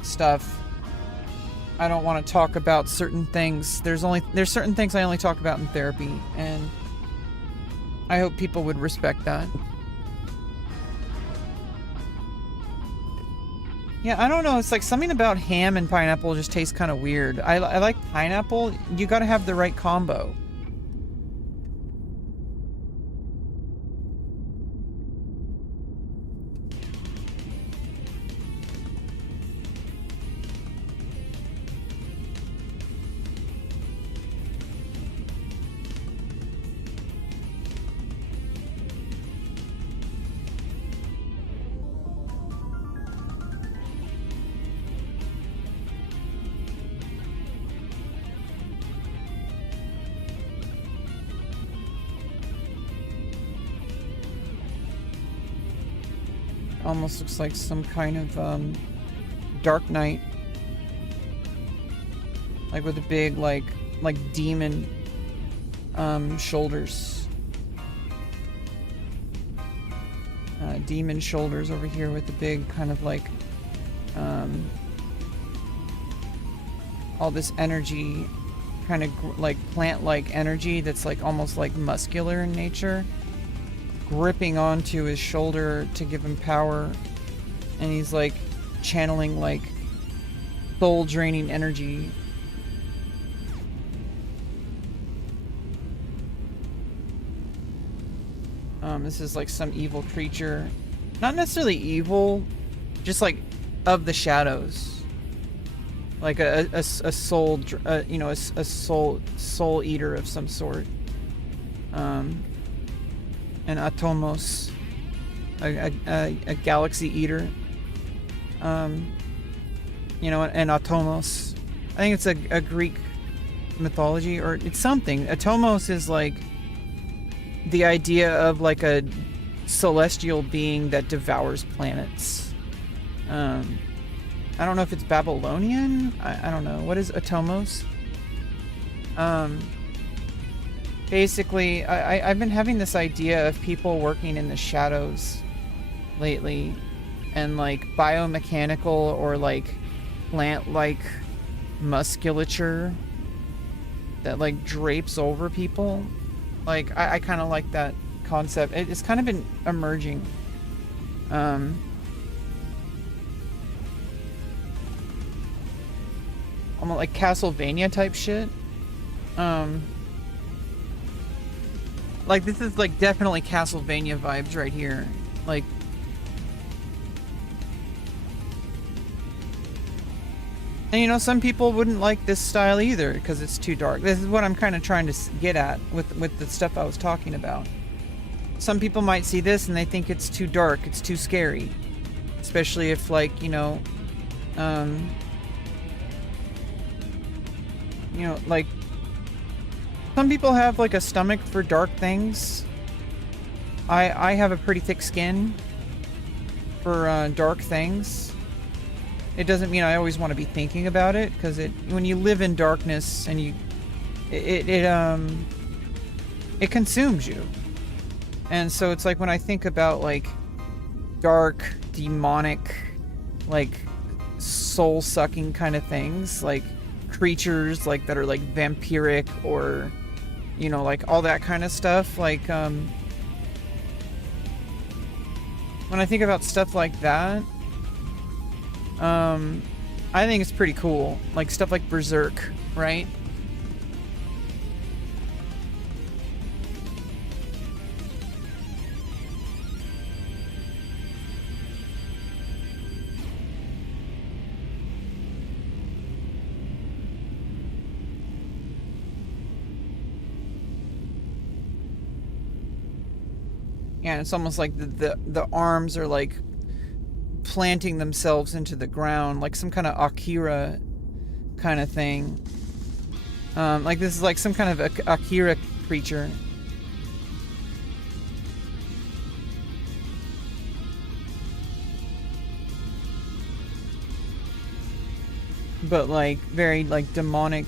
stuff. I don't want to talk about certain things. There's certain things I only talk about in therapy, and I hope people would respect that. Yeah, I don't know. It's like something about ham and pineapple just tastes kind of weird. I like pineapple. You got to have the right combo. almost looks like some kind of Dark Knight, like with a big like demon shoulders. Demon shoulders over here with the big kind of like all this energy, kind of like plant-like energy that's like almost like muscular in nature, gripping onto his shoulder to give him power, and he's like channeling like soul-draining energy. This is like some evil creature, not necessarily evil, just like of the shadows, like a soul, you know, a soul eater of some sort. An atomos, a galaxy eater. You know, an atomos. I think it's a Greek mythology, or it's something. Atomos is like the idea of like a celestial being that devours planets. I don't know if it's Babylonian. I don't know. What is Atomos? Basically, I've been having this idea of people working in the shadows lately, and like biomechanical or like plant-like musculature that like drapes over people. Like, I kind of like that concept. It's kind of been emerging. Almost like Castlevania type shit. Like, this is like definitely Castlevania vibes right here. Like, and you know, some people wouldn't like this style either because it's too dark. This is what I'm kind of trying to get at with the stuff I was talking about. Some people might see this and they think it's too dark, it's too scary. Especially if, like, you know, like, some people have like a stomach for dark things. I have a pretty thick skin for dark things. It doesn't mean I always want to be thinking about it, because when you live in darkness and it consumes you. And so it's like when I think about like dark, demonic, like soul-sucking kind of things, like creatures like that are like vampiric, or you know, like all that kind of stuff, like when I think about stuff like that, I think it's pretty cool. Like stuff like Berserk, right? Yeah, it's almost like the arms are like planting themselves into the ground, like some kind of Akira kind of thing. Like this is like some kind of Akira creature. But like very like demonic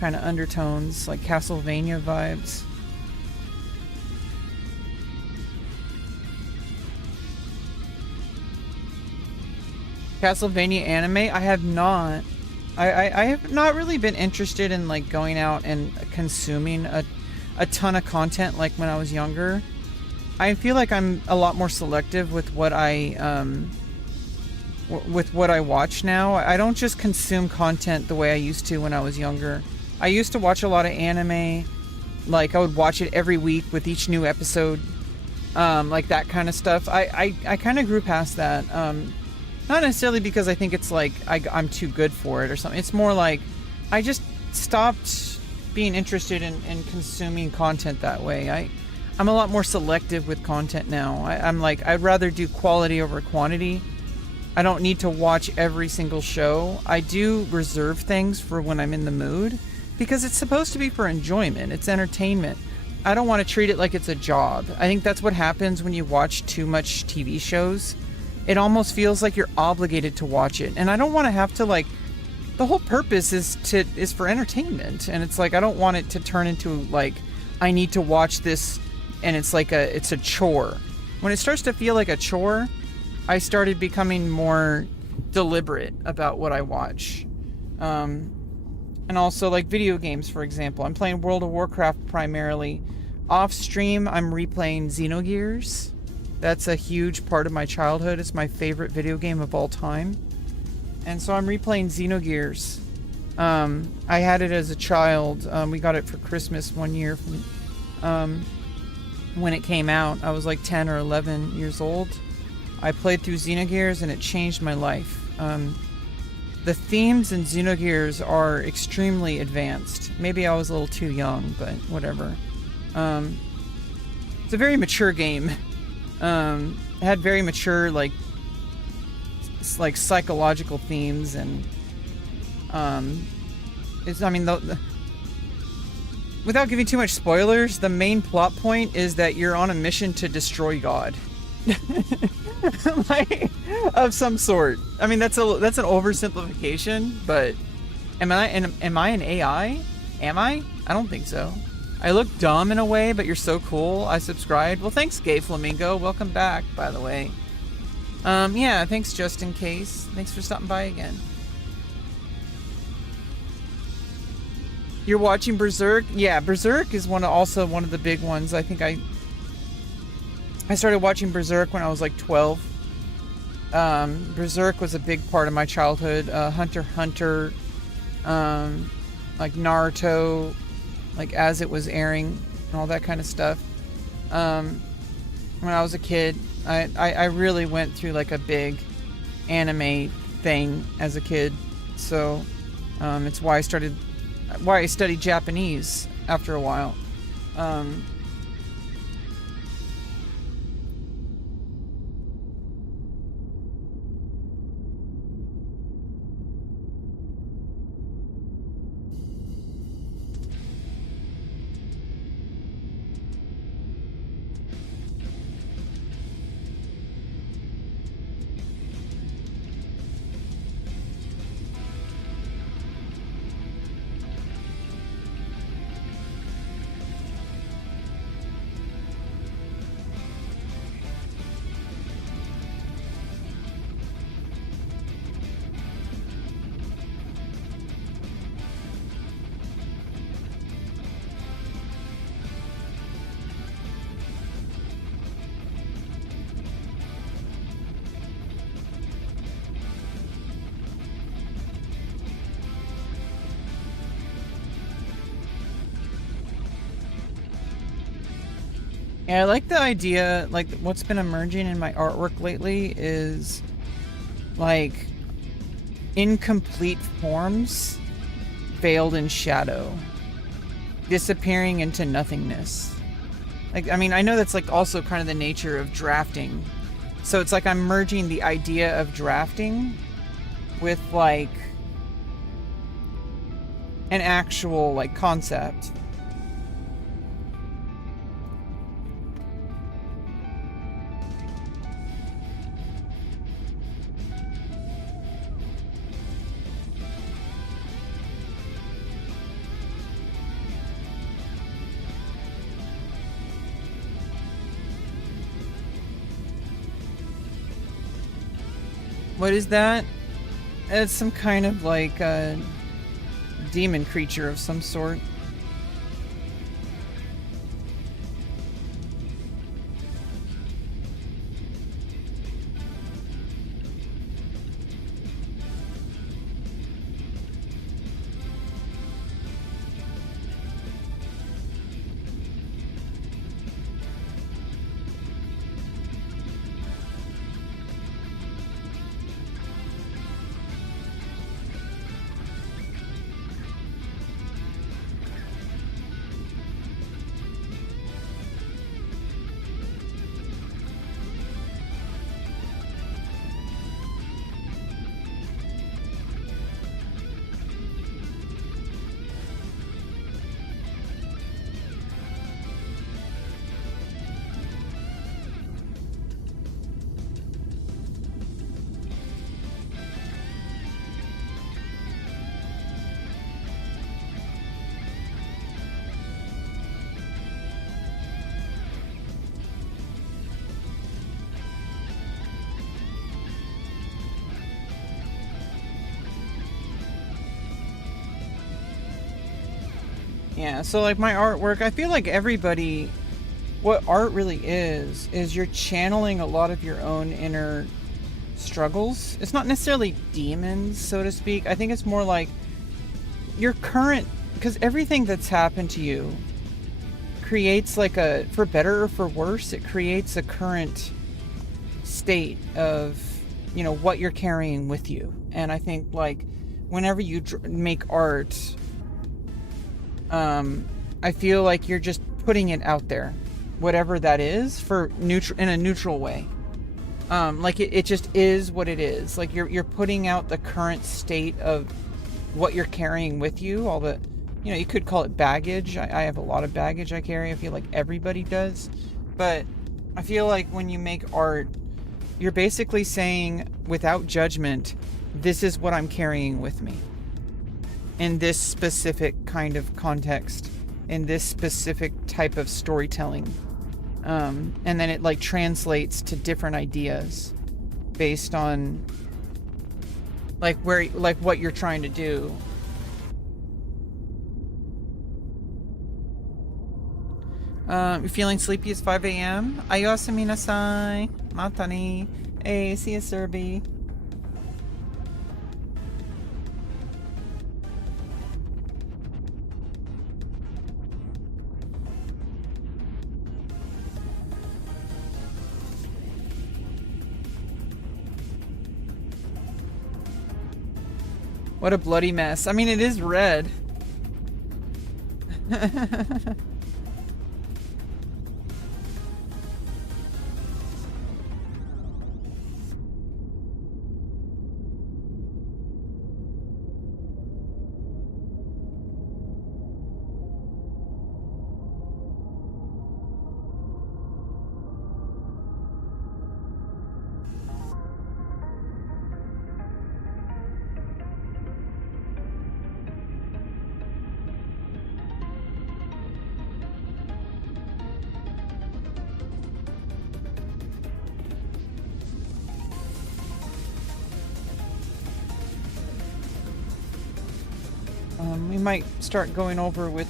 kind of undertones, like Castlevania vibes. Castlevania anime, I have not. I have not really been interested in like going out and consuming a ton of content like when I was younger. I feel like I'm a lot more selective with what I watch now. I don't just consume content the way I used to when I was younger. I used to watch a lot of anime. Like I would watch it every week with each new episode, like that kind of stuff. I kind of grew past that. Not necessarily because I think it's like I'm too good for it or something. It's more like I just stopped being interested in consuming content that way. I'm a lot more selective with content now. I'm like, I'd rather do quality over quantity. I don't need to watch every single show. I do reserve things for when I'm in the mood, because it's supposed to be for enjoyment. It's entertainment. I don't want to treat it like it's a job. I think that's what happens when you watch too much TV shows. it almost feels like you're obligated to watch it. And I don't want to have to, like, the whole purpose is for entertainment. And it's like, I don't want it to turn into, like, I need to watch this and it's like it's a chore. When it starts to feel like a chore, I started becoming more deliberate about what I watch. And also, like, video games, for example. I'm playing World of Warcraft primarily. Off stream, I'm replaying Xenogears. That's a huge part of my childhood. It's my favorite video game of all time. And so I'm replaying Xenogears. I had it as a child. We got it for Christmas one year when it came out. I was like 10 or 11 years old. I played through Xenogears and it changed my life. The themes in Xenogears are extremely advanced. Maybe I was a little too young, but whatever. It's a very mature game. It had very mature, like psychological themes, and without giving too much spoilers, the main plot point is that you're on a mission to destroy God. Like, of some sort. I mean, that's an oversimplification, but am I an AI? Am I? I don't think so. I look dumb in a way, but you're so cool. I subscribed. Well, thanks, Gay Flamingo. Welcome back, by the way. Yeah, thanks, just in case. Thanks for stopping by again. You're watching Berserk? Yeah, Berserk is also one of the big ones. I think I started watching Berserk when I was like 12. Berserk was a big part of my childhood. Hunter x Hunter, like Naruto, like as it was airing and all that kind of stuff. When I was a kid, I really went through like a big anime thing as a kid. So it's why I studied Japanese after a while. Yeah, I like the idea, like, what's been emerging in my artwork lately is, like, incomplete forms veiled in shadow, disappearing into nothingness. Like, I mean, I know that's, like, also kind of the nature of drafting. So it's like I'm merging the idea of drafting with, like, an actual, like, concept. What is that? It's some kind of like a demon creature of some sort. Yeah, so like my artwork, I feel like everybody, what art really is you're channeling a lot of your own inner struggles. It's not necessarily demons, so to speak. I think it's more like your current, because everything that's happened to you creates like a, for better or for worse, it creates a current state of, you know, what you're carrying with you. And I think like whenever you make art, I feel like you're just putting it out there, whatever that is, for neutral, in a neutral way. Like it just is what it is. Like you're putting out the current state of what you're carrying with you. All the, you know, you could call it baggage. I have a lot of baggage I carry. I feel like everybody does. But I feel like when you make art, you're basically saying, without judgment, this is what I'm carrying with me in this specific kind of context, in this specific type of storytelling. And then it like translates to different ideas based on like where, like what you're trying to do. You're feeling sleepy? It's 5 a.m. Ayosumi nasai. Matani. Hey, see you, Serbi. What a bloody mess. I mean, it is red. We might start going over with,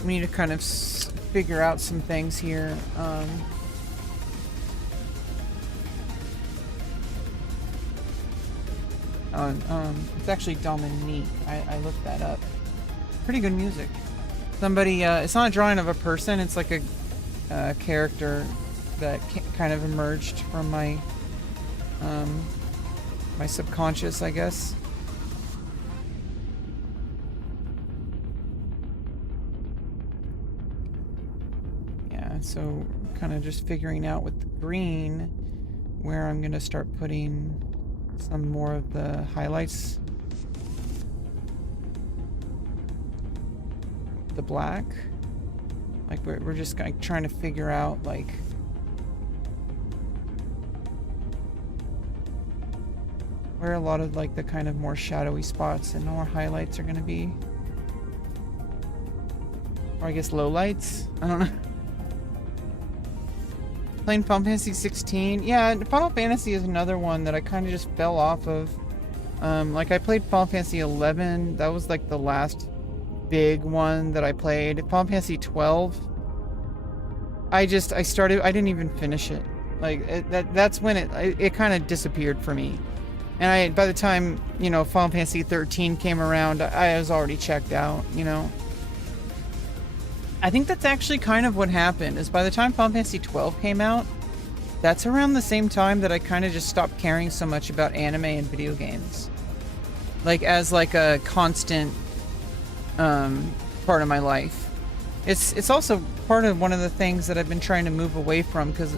we need to kind of figure out some things here. It's actually Dominique. I looked that up. Pretty good music. Somebody, it's not a drawing of a person, it's like a character that kind of emerged from my, my subconscious, I guess. Yeah, so kind of just figuring out with the green where I'm gonna start putting some more of the highlights. The black. Like we're just like trying to figure out like where a lot of like the kind of more shadowy spots and more highlights are going to be. Or I guess lowlights. I don't know. Playing Final Fantasy 16. Yeah, Final Fantasy is another one that I kind of just fell off of. Like I played Final Fantasy 11. That was like the last big one that I played. Final Fantasy 12. I didn't even finish it. Like that's when it kind of disappeared for me. And by the time, you know, Final Fantasy 13 came around, I was already checked out, you know. I think that's actually kind of what happened, is by the time Final Fantasy 12 came out, that's around the same time that I kind of just stopped caring so much about anime and video games. Like, as like a constant part of my life. It's also part of one of the things that I've been trying to move away from, because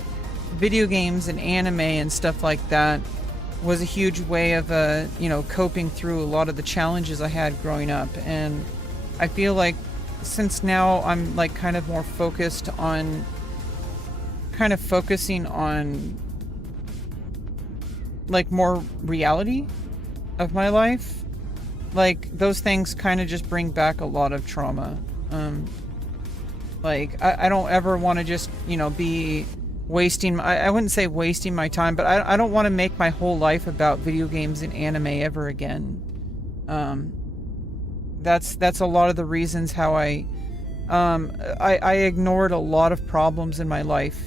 video games and anime and stuff like that was a huge way of, you know, coping through a lot of the challenges I had growing up. And I feel like since now I'm like kind of more focused on, kind of focusing on like more reality of my life, like those things kind of just bring back a lot of trauma. Like I don't ever want to just, you know, be wasting, I wouldn't say wasting my time, but I don't want to make my whole life about video games and anime ever again. Um, that's a lot of the reasons how I ignored a lot of problems in my life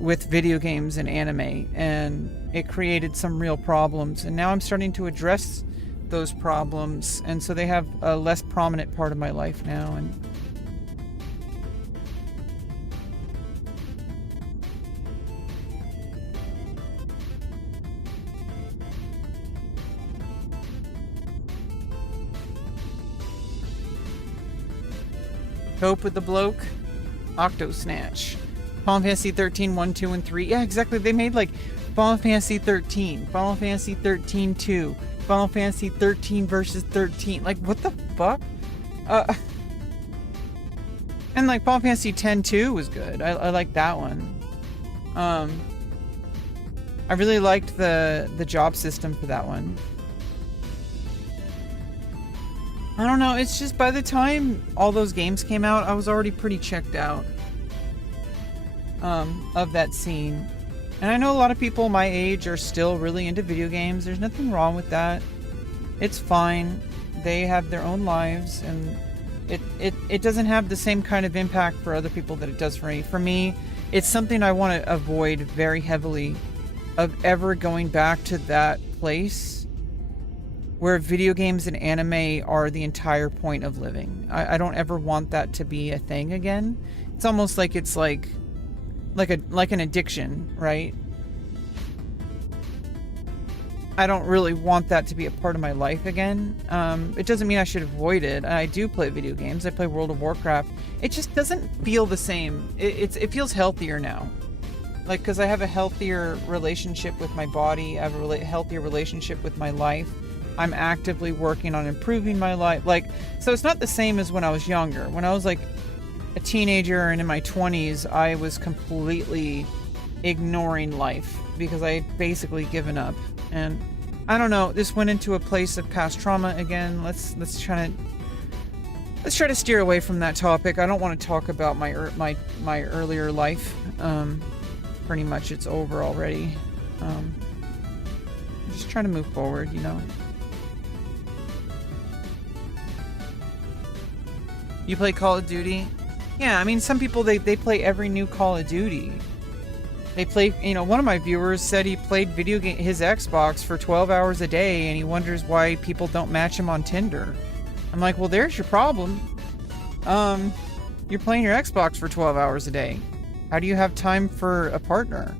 with video games and anime, and it created some real problems. And now I'm starting to address those problems, and so they have a less prominent part of my life now. And cope with the bloke. Octo Snatch. Final Fantasy 13 1, 2, and 3. Yeah, exactly. They made like Final Fantasy 13, Final Fantasy 13 2, Final Fantasy 13 versus 13. Like, what the fuck? And like Final Fantasy 10 2 was good. I like that one. I really liked the job system for that one. I don't know, it's just by the time all those games came out, I was already pretty checked out of that scene. And I know a lot of people my age are still really into video games. There's nothing wrong with that. It's fine. They have their own lives, and it doesn't have the same kind of impact for other people that it does for me. For me, it's something I want to avoid very heavily, of ever going back to that place where video games and anime are the entire point of living. I don't ever want that to be a thing again. It's almost like it's like an addiction, right? I don't really want that to be a part of my life again. It doesn't mean I should avoid it. I do play video games. I play World of Warcraft. It just doesn't feel the same. It feels healthier now. Like, because I have a healthier relationship with my body. I have a healthier relationship with my life. I'm actively working on improving my life. Like, so it's not the same as when I was younger. When I was like a teenager and in my 20s, I was completely ignoring life because I had basically given up. And I don't know, this went into a place of past trauma again. Let's try to steer away from that topic. I don't want to talk about my earlier life. Pretty much it's over already. I'm just trying to move forward, you know. You play Call of Duty? Yeah, I mean, some people, they play every new Call of Duty. They play, you know, one of my viewers said he played his Xbox for 12 hours a day, and he wonders why people don't match him on Tinder. I'm like, well, there's your problem. You're playing your Xbox for 12 hours a day. How do you have time for a partner?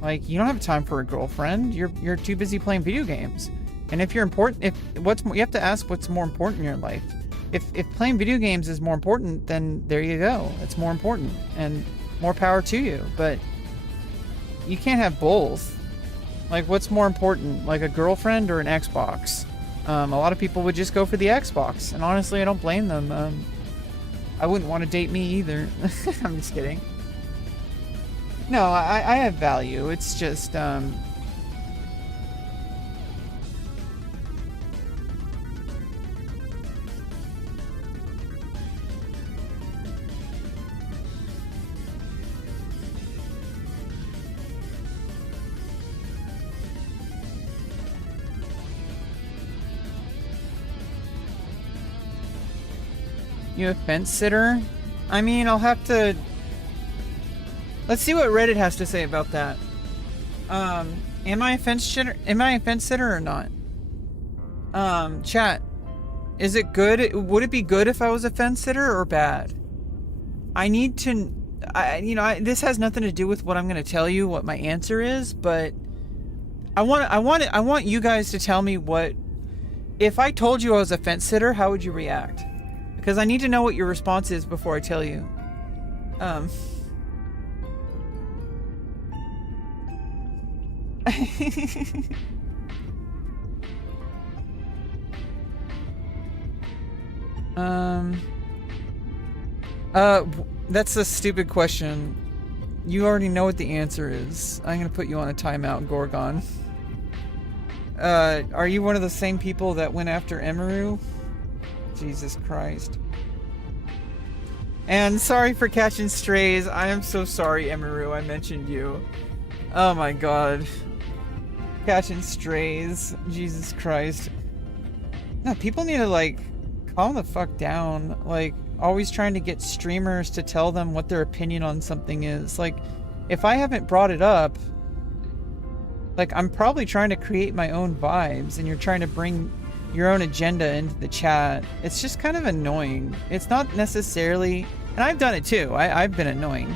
Like, you don't have time for a girlfriend. You're too busy playing video games. And if you're important, you have to ask what's more important in your life. If playing video games is more important, then there you go. It's more important, and more power to you. But you can't have both. Like, what's more important, like a girlfriend or an Xbox? A lot of people would just go for the Xbox, and honestly, I don't blame them. I wouldn't want to date me either. I'm just kidding. No, I have value. It's just, you a fence sitter? I mean, I'll have to... Let's see what Reddit has to say about that. Am I a fence sitter? Am I a fence sitter or not? Chat. Is it good? Would it be good if I was a fence sitter or bad? I need to... this has nothing to do with what I'm going to tell you, what my answer is, but I want you guys to tell me what... If I told you I was a fence sitter, how would you react? Because I need to know what your response is before I tell you. That's a stupid question. You already know what the answer is. I'm gonna put you on a timeout, Gorgon. Are you one of the same people that went after Emiru? Jesus Christ. And sorry for catching strays. I am so sorry, Emiru, I mentioned you. Oh my god. Catching strays. Jesus Christ. No, people need to, like, calm the fuck down. Like, always trying to get streamers to tell them what their opinion on something is. Like, if I haven't brought it up, like, I'm probably trying to create my own vibes, and you're trying to bring your own agenda into the chat. It's just kind of annoying. It's not necessarily, and I've done it too. I've been annoying.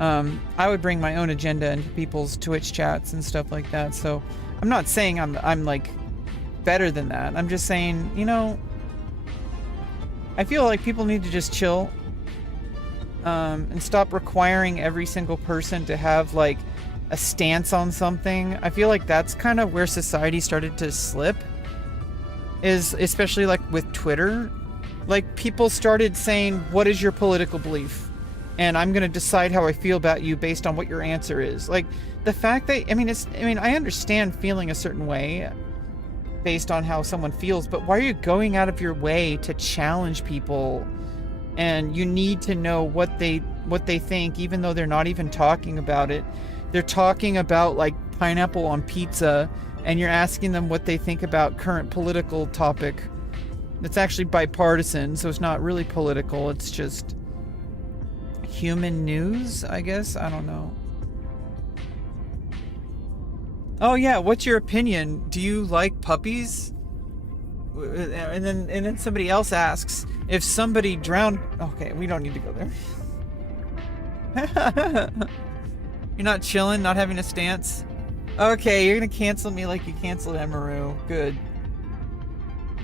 I would bring my own agenda into people's Twitch chats and stuff like that. So I'm not saying I'm like better than that. I'm just saying, you know, I feel like people need to just chill, and stop requiring every single person to have like a stance on something. I feel like that's kind of where society started to slip, is especially like with Twitter. Like, people started saying, what is your political belief? And I'm going to decide how I feel about you based on what your answer is. Like, the fact that, I mean, I understand feeling a certain way based on how someone feels, but why are you going out of your way to challenge people? And you need to know what they think, even though they're not even talking about it. They're talking about like pineapple on pizza, and you're asking them what they think about current political topic. It's actually bipartisan, so it's not really political. It's just human news, I guess. I don't know. Oh yeah, what's your opinion? Do you like puppies? And then somebody else asks, if somebody drowned... Okay, we don't need to go there. You're not chilling, not having a stance? Okay, you're gonna cancel me like you canceled Emaru. Good.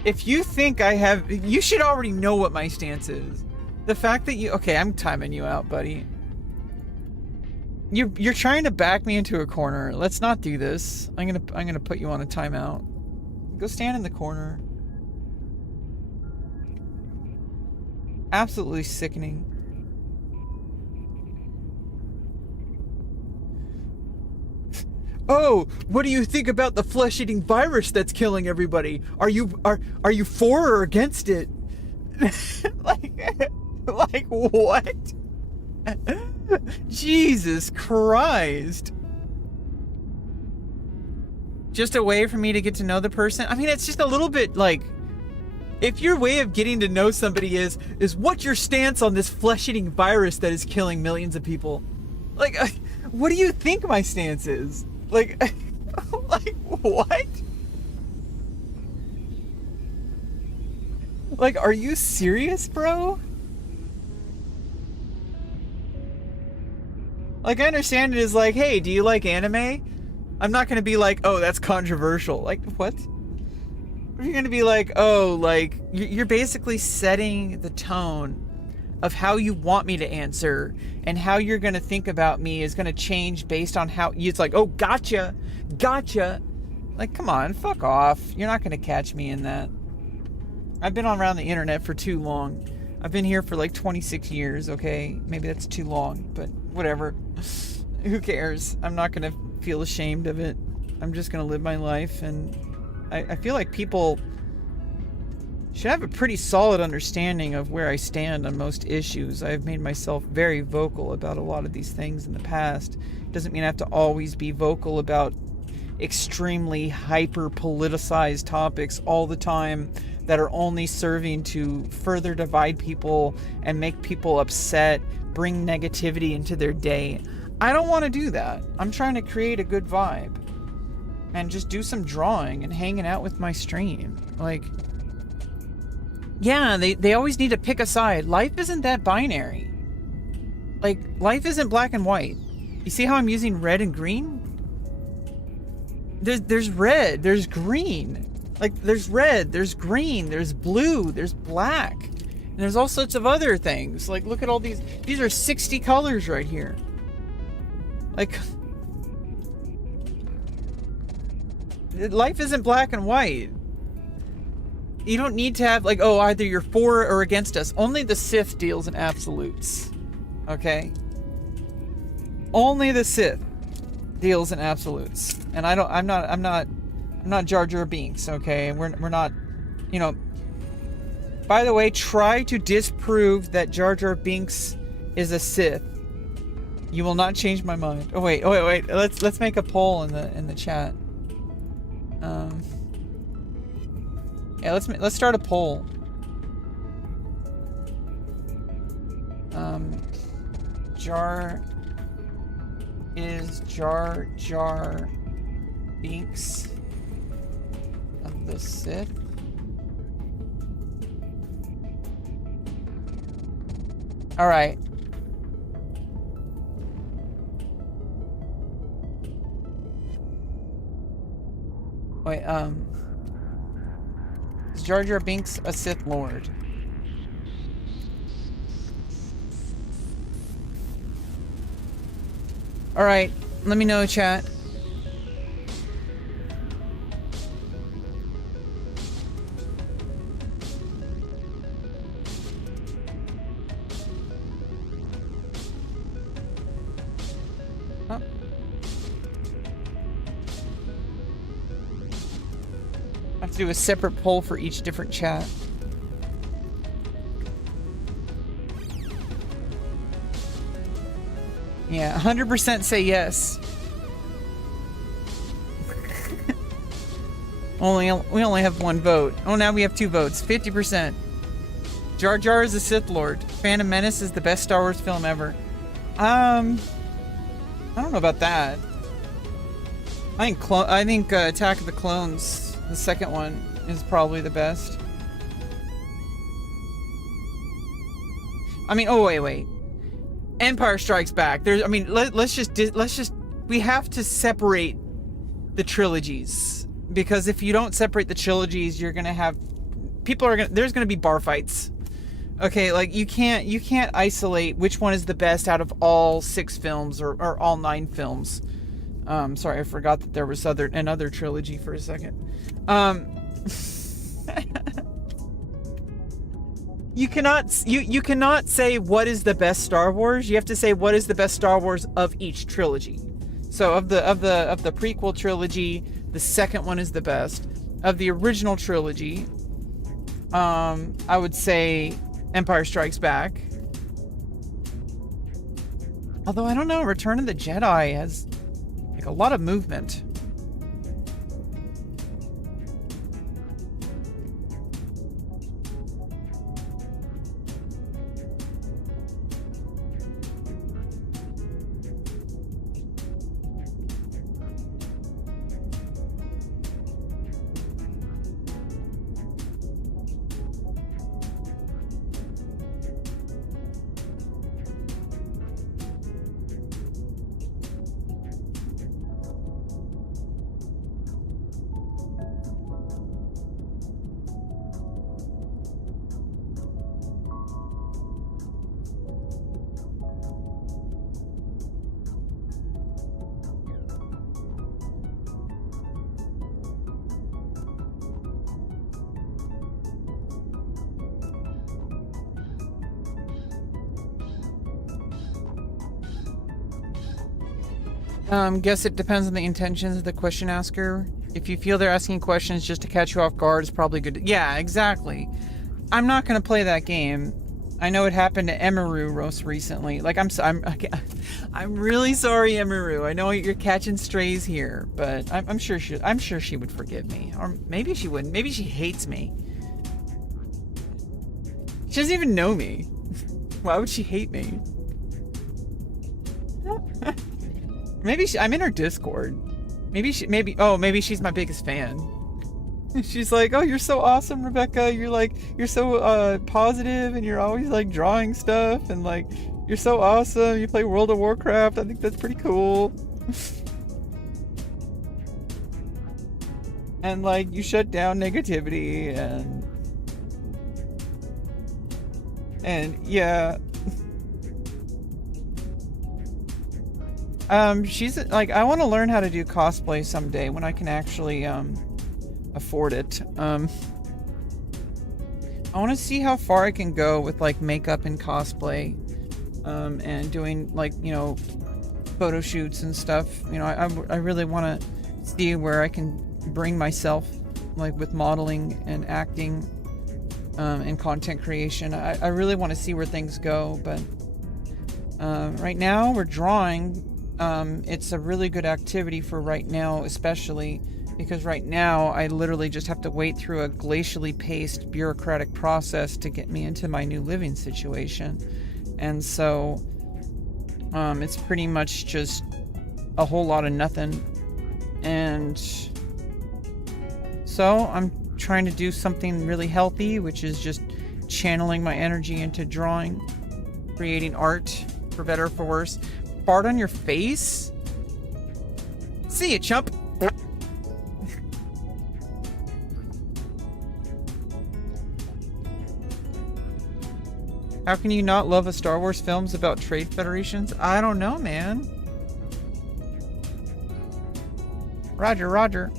If you think I have... You should already know what my stance is. The fact that you... Okay, I'm timing you out, buddy. You're trying to back me into a corner. Let's not do this. I'm gonna put you on a timeout. Go stand in the corner. Absolutely sickening. Oh, what do you think about the flesh-eating virus that's killing everybody? Are you for or against it? like what? Jesus Christ. Just a way for me to get to know the person? I mean, it's just a little bit like, if your way of getting to know somebody is what's your stance on this flesh-eating virus that is killing millions of people? Like, what do you think my stance is? Like, like what? Like, are you serious, bro? Like, I understand it is like, hey, do you like anime? I'm not gonna be like, oh, that's controversial. Like, what? You're gonna be like, oh, like, you're basically setting the tone of how you want me to answer, and how you're gonna think about me is gonna change based on how it's like, oh, gotcha. Like, come on, fuck off. You're not gonna catch me in that. I've been around the internet for too long. I've been here for like 26 years, okay? Maybe that's too long, but whatever. Who cares? I'm not gonna feel ashamed of it. I'm just gonna live my life, and I feel like people should have a pretty solid understanding of where I stand on most issues. I've made myself very vocal about a lot of these things in the past. Doesn't mean I have to always be vocal about extremely hyper-politicized topics all the time that are only serving to further divide people and make people upset, bring negativity into their day. I don't want to do that. I'm trying to create a good vibe and just do some drawing and hanging out with my stream. Like, yeah, they always need to pick a side. Life isn't that binary. Like, life isn't black and white. You see how I'm using red and green? There's red, there's green. Like, there's red, there's green, there's blue, there's black. And there's all sorts of other things. Like, look at all these. These are 60 colors right here. Like, life isn't black and white. You don't need to have, like, oh, either you're for or against us. Only the Sith deals in absolutes. Okay? Only the Sith deals in absolutes. And I'm not Jar Jar Binks, okay? We're not, you know. By the way, try to disprove that Jar Jar Binks is a Sith. You will not change my mind. Oh wait. Let's make a poll in the chat. Yeah, let's start a poll. Jar Jar Binks of the Sith? All right. Wait, is Jar Jar Binks a Sith Lord? All right, let me know, chat. Oh. I have to do a separate poll for each different chat. Yeah, 100% say yes. We only have one vote. Oh, now we have 2 votes. 50%. Jar Jar is a Sith Lord. Phantom Menace is the best Star Wars film ever. I don't know about that. I think Attack of the Clones, the second one, is probably the best. I mean, oh wait. Empire Strikes Back. There's, I mean, let's just we have to separate the trilogies, because if you don't separate the trilogies, you're gonna have there's gonna be bar fights. Okay, like you can't isolate which one is the best out of all 6 films or all 9 films. Sorry, I forgot that there was another trilogy for a second. You cannot say what is the best Star Wars. You have to say what is the best Star Wars of each trilogy. So of the prequel trilogy, the second one is the best. Of the original trilogy, I would say Empire Strikes Back. Although I don't know, Return of the Jedi has like a lot of movement. Guess it depends on the intentions of the question asker. If you feel they're asking questions just to catch you off guard, it's probably good. Yeah, exactly. I'm not going to play that game. I know it happened to Emiru most recently. Like, I'm really sorry, Emiru. I know you're catching strays here, but I'm sure she would forgive me. Or maybe she wouldn't. Maybe she hates me. She doesn't even know me. Why would she hate me? Maybe I'm in her Discord. Maybe she's my biggest fan. She's like, oh, you're so awesome, Rebecca. You're so positive, and you're always like drawing stuff, and like you're so awesome. You play World of Warcraft. I think that's pretty cool. And like you shut down negativity, and yeah. She's like, I want to learn how to do cosplay someday when I can actually afford it. I want to see how far I can go with like makeup and cosplay, and doing like, you know, photo shoots and stuff. You know, I really want to see where I can bring myself, like with modeling and acting, and content creation. I really want to see where things go, but right now we're drawing. It's a really good activity for right now, especially Because right now, I literally just have to wait through a glacially paced bureaucratic process to get me into my new living situation. And so, it's pretty much just a whole lot of nothing. And so I'm trying to do something really healthy, which is just channeling my energy into drawing, creating art, for better or for worse. Fart on your face? See ya, chump! How can you not love a Star Wars films about trade federations? I don't know, man. Roger, roger.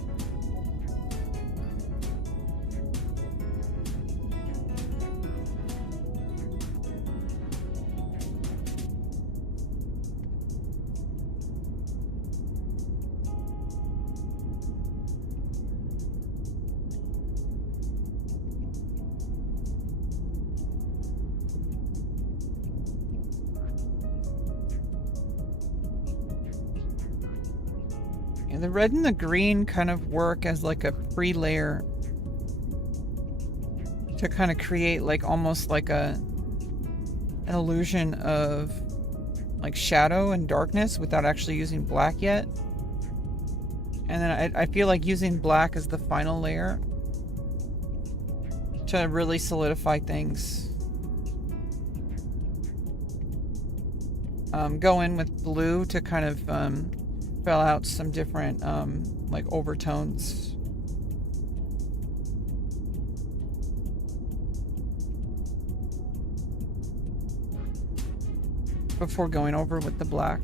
And the red and the green kind of work as like a pre-layer to kind of create like almost like an illusion of like shadow and darkness without actually using black yet. And then I feel like using black as the final layer to really solidify things. Go in with blue to kind of fill out some different like overtones. Before going over with the black.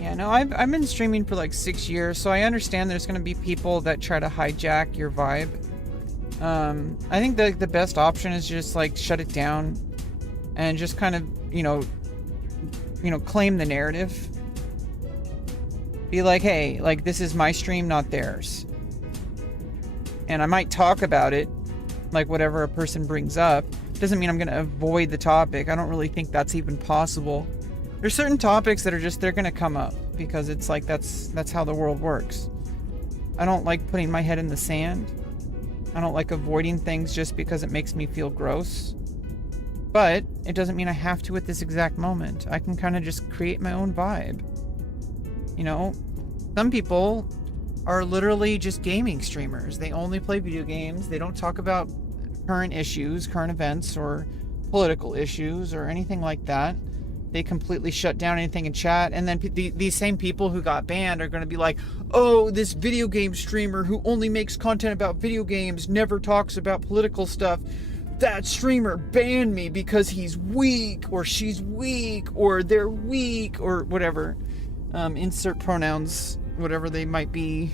Yeah, no, I've been streaming for like 6 years, so I understand there's going to be people that try to hijack your vibe. I think the best option is just like shut it down and just kind of, you know, claim the narrative. Be like, hey, like this is my stream, not theirs. And I might talk about it, like whatever a person brings up. Doesn't mean I'm going to avoid the topic. I don't really think that's even possible. There's certain topics that are just, they're going to come up because it's like, that's how the world works. I don't like putting my head in the sand. I don't like avoiding things just because it makes me feel gross. But it doesn't mean I have to at this exact moment. I can kind of just create my own vibe. You know, some people are literally just gaming streamers. They only play video games. They don't talk about current issues, current events, or political issues, or anything like that. They completely shut down anything in chat. And then these same people who got banned are going to be like, oh, this video game streamer who only makes content about video games never talks about political stuff. That streamer banned me because he's weak, or she's weak, or they're weak, or whatever. Insert pronouns, whatever they might be.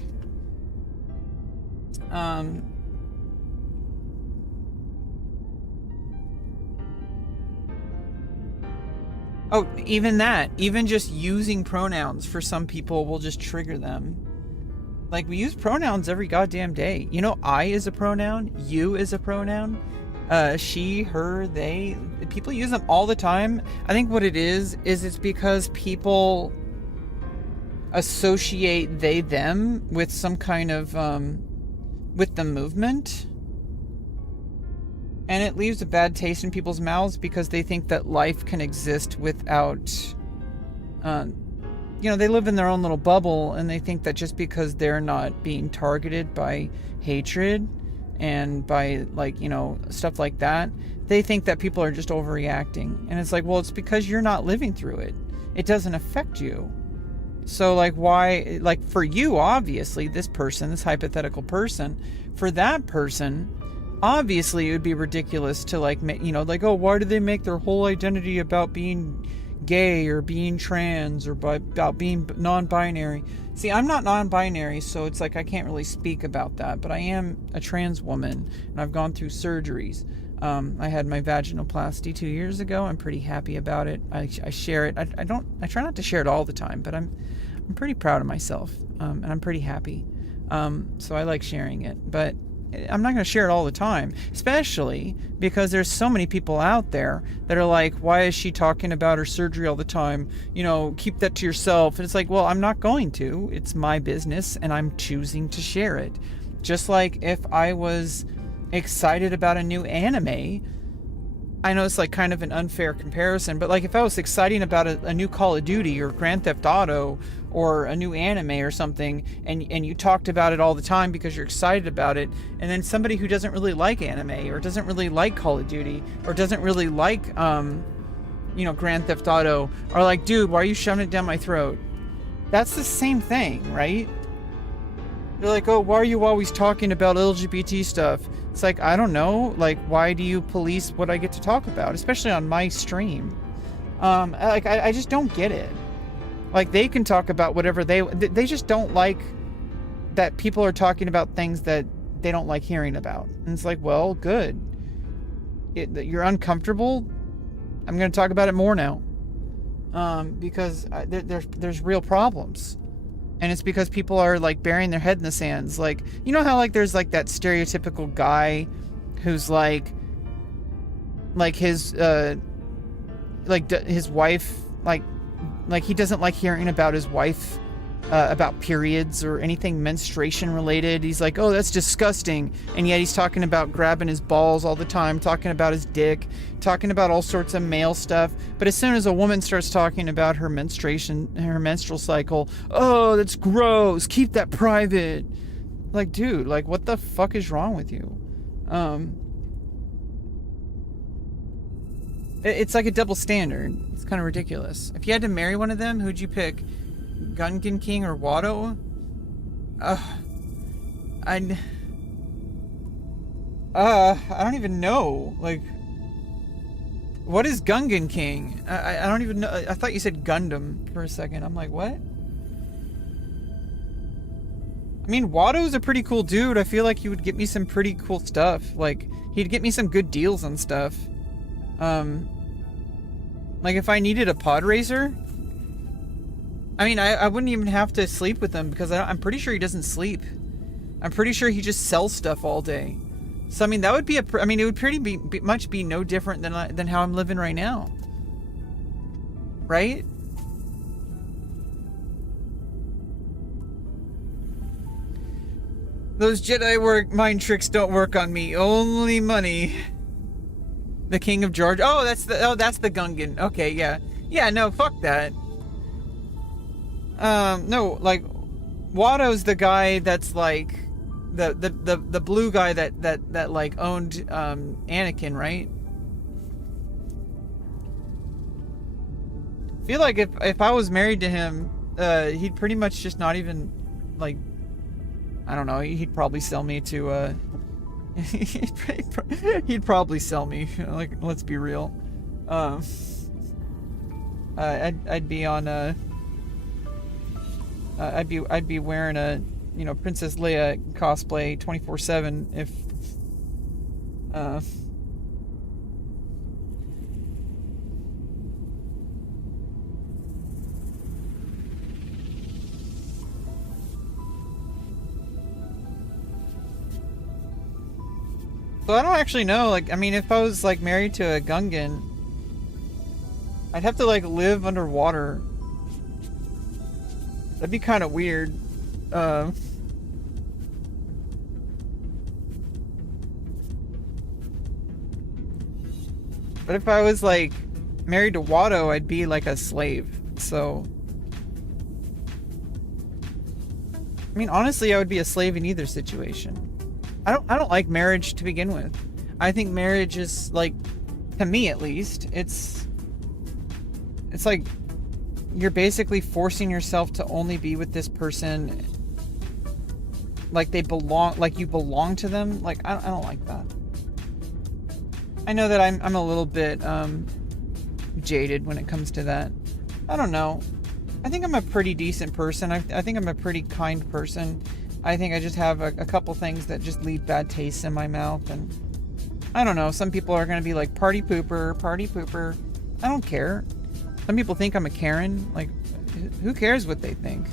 Oh, even that. Even just using pronouns for some people will just trigger them. Like, we use pronouns every goddamn day. You know, I is a pronoun. You is a pronoun. She, her, they. People use them all the time. I think what it is it's because people associate they, them with some kind of, with the movement. And it leaves a bad taste in people's mouths because they think that life can exist without, they live in their own little bubble, and they think that just because they're not being targeted by hatred and by, like, stuff like that, they think that people are just overreacting. And it's like, well, it's because you're not living through it. It doesn't affect you. So, like, why, like, for you, obviously, this hypothetical person, for that person, obviously it would be ridiculous to, like, like, oh, why do they make their whole identity about being gay or being trans or about being non-binary? See, I'm not non-binary, so it's like I can't really speak about that, but I am a trans woman, and I've gone through surgeries. I had my vaginoplasty 2 years ago. I'm pretty happy about it. I share it. I try not to share it all the time, but I'm pretty proud of myself, and I'm pretty happy. So I like sharing it, but I'm not going to share it all the time, especially because there's so many people out there that are like, why is she talking about her surgery all the time? You know, keep that to yourself. And it's like, well, I'm not going to. It's my business, and I'm choosing to share it. Just like if I was excited about a new anime, I know it's like kind of an unfair comparison, but like if I was excited about a new Call of Duty or Grand Theft Auto or a new anime or something, and you talked about it all the time because you're excited about it, and then somebody who doesn't really like anime or doesn't really like Call of Duty or doesn't really like Grand Theft Auto are like, dude, why are you shoving it down my throat? That's the same thing, right? They're like, oh, why are you always talking about LGBT stuff? It's like, I don't know. Like, why do you police what I get to talk about, especially on my stream? I just don't get it. Like, they can talk about whatever they just don't like that people are talking about things that they don't like hearing about. And it's like, well, good. You're uncomfortable. I'm going to talk about it more now. Because there's real problems. And it's because people are like burying their head in the sands. Like, you know how like there's like that stereotypical guy who's like his his wife, like he doesn't like hearing about his wife about periods or anything menstruation related. He's like, oh, that's disgusting. And yet he's talking about grabbing his balls all the time, talking about his dick, talking about all sorts of male stuff. But as soon as a woman starts talking about her menstrual cycle, oh, that's gross. Keep that private. Like, dude, like, what the fuck is wrong with you? It's like a double standard. It's kind of ridiculous. If you had to marry one of them, who'd you pick? Gungan King or Watto? I don't even know. Like, what is Gungan King? I don't even know. I thought you said Gundam for a second. I'm like, what? I mean, Watto's a pretty cool dude. I feel like he would get me some pretty cool stuff. Like, he'd get me some good deals on stuff. Like if I needed a pod racer, I mean, I wouldn't even have to sleep with him because I'm pretty sure he doesn't sleep. I'm pretty sure he just sells stuff all day. So I mean, that would be it would pretty much be no different than how I'm living right now, right? Those Jedi mind tricks don't work on me. Only money. The King of Georgia. Oh, that's the Gungan. Okay, yeah. Yeah, no, fuck that. No, like, Watto's the guy that's like the blue guy that like owned Anakin, right? I feel like if I was married to him, he'd pretty much just not even like, I don't know, he'd probably sell me to he'd probably sell me, like, let's be real. I'd be on I'd be wearing a, Princess Leia cosplay 24/7 if So I don't actually know, like, I mean, if I was, like, married to a Gungan, I'd have to, like, live underwater. That'd be kind of weird. But if I was, like, married to Watto, I'd be, like, a slave, so... I mean, honestly, I would be a slave in either situation. I don't like marriage to begin with. I think marriage is, like, to me at least, it's like you're basically forcing yourself to only be with this person like they belong, like you belong to them. Like, I don't like that. I know that I'm a little bit jaded when it comes to that. I don't know. I think I'm a pretty decent person. I think I'm a pretty kind person. I think I just have a couple things that just leave bad tastes in my mouth, and I don't know, some people are going to be like, party pooper. I don't care. Some people think I'm a Karen. Like, Who cares what they think?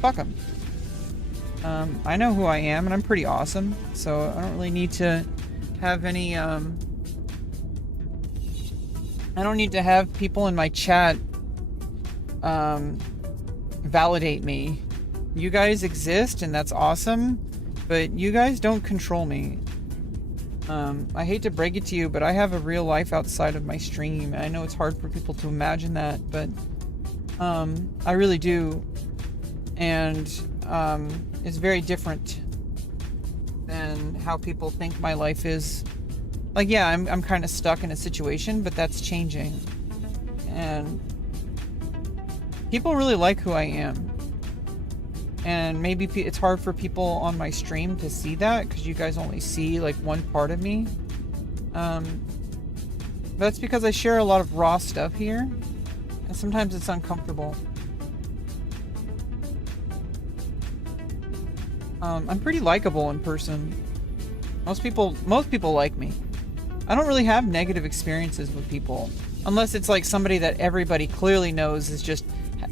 Fuck them. I know who I am, and I'm pretty awesome, so I don't really need to have any, I don't need to have people in my chat, validate me. You guys exist, and that's awesome, but you guys don't control me. I hate to break it to you, but I have a real life outside of my stream. I know it's hard for people to imagine that, but I really do. And it's very different than how people think my life is. Like, yeah, I'm kind of stuck in a situation, but that's changing. And people really like who I am. And maybe it's hard for people on my stream to see that because you guys only see like one part of me. That's because I share a lot of raw stuff here, and sometimes it's uncomfortable. I'm pretty likable in person. Most people like me. I don't really have negative experiences with people, unless it's like somebody that everybody clearly knows is just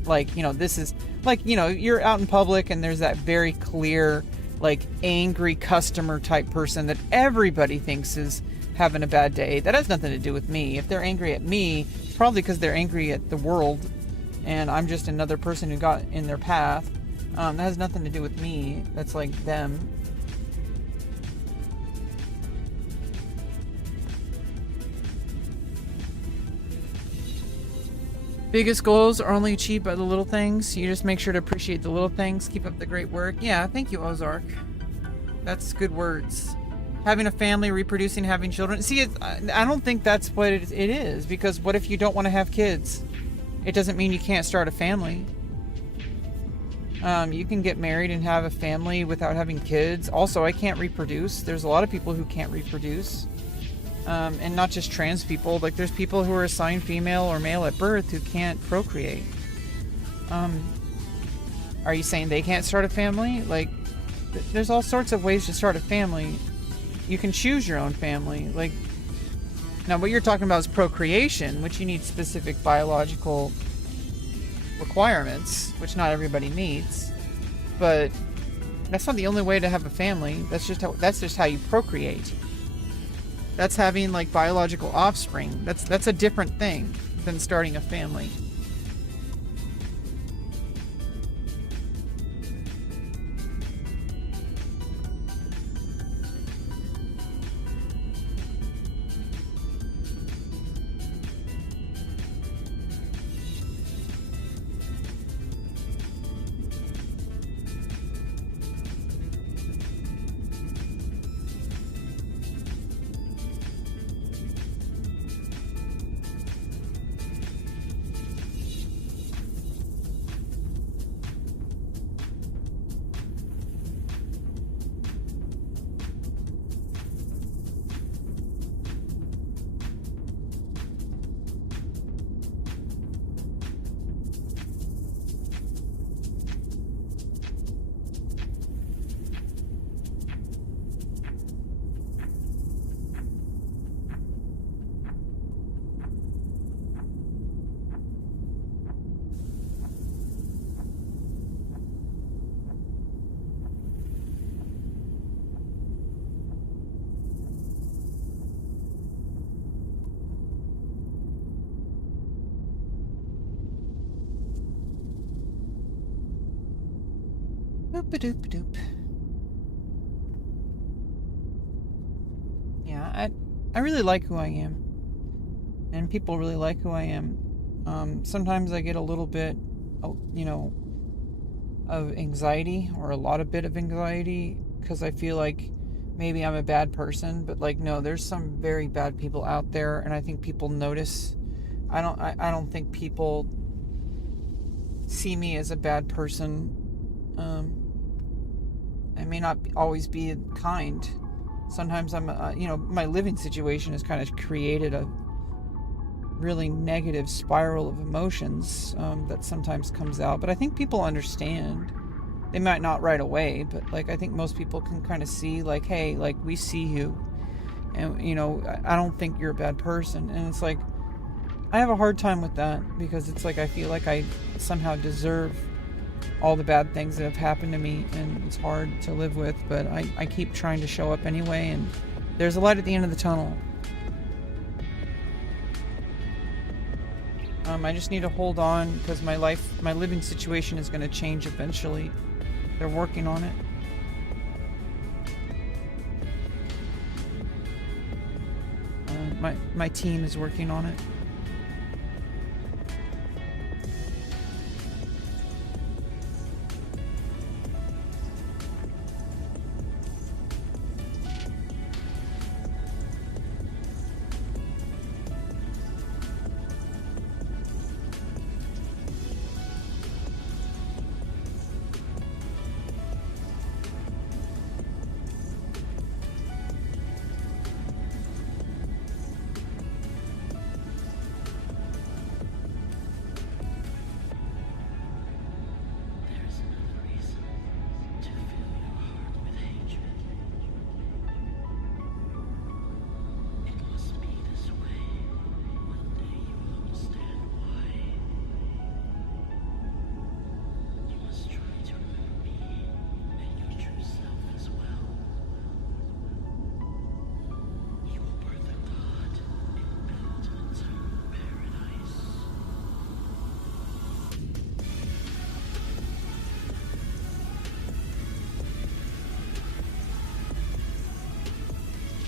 like, you know, this is like, you know, you're out in public and there's that very clear, like, angry customer type person that everybody thinks is having a bad day. That has nothing to do with me. If they're angry at me, it's probably because they're angry at the world and I'm just another person who got in their path. That has nothing to do with me. That's like them. Biggest goals are only achieved by the little things. You just make sure to appreciate the little things. Keep up the great work. Yeah, thank you, Ozark. That's good words. Having a family, reproducing, having children. See, I don't think that's what it is. Because what if you don't want to have kids? It doesn't mean you can't start a family. You can get married and have a family without having kids. Also, I can't reproduce. There's a lot of people who can't reproduce. And not just trans people. Like, there's people who are assigned female or male at birth who can't procreate. Are you saying they can't start a family? Like, there's all sorts of ways to start a family. You can choose your own family. Like, now what you're talking about is procreation, which you need specific biological requirements, which not everybody meets. But that's not the only way to have a family. That's just how you procreate. That's having like biological offspring. That's a different thing than starting a family. Doop-a-doop-a-doop. Yeah, I really like who I am. And people really like who I am. Sometimes I get a little bit, you know, of anxiety, or a lot of bit of anxiety, because I feel like maybe I'm a bad person. But like, no, there's some very bad people out there, and I think people notice. I don't think people see me as a bad person. I may not always be kind. Sometimes I'm, you know, my living situation has kind of created a really negative spiral of emotions that sometimes comes out. But I think people understand. They might not right away, but like, I think most people can kind of see, like, hey, like, we see you, and you know, I don't think you're a bad person. And it's like, I have a hard time with that because it's like I feel like I somehow deserve all the bad things that have happened to me, and it's hard to live with, but I keep trying to show up anyway, and there's a light at the end of the tunnel. I just need to hold on because my living situation is going to change eventually. They're working on it. My team is working on it.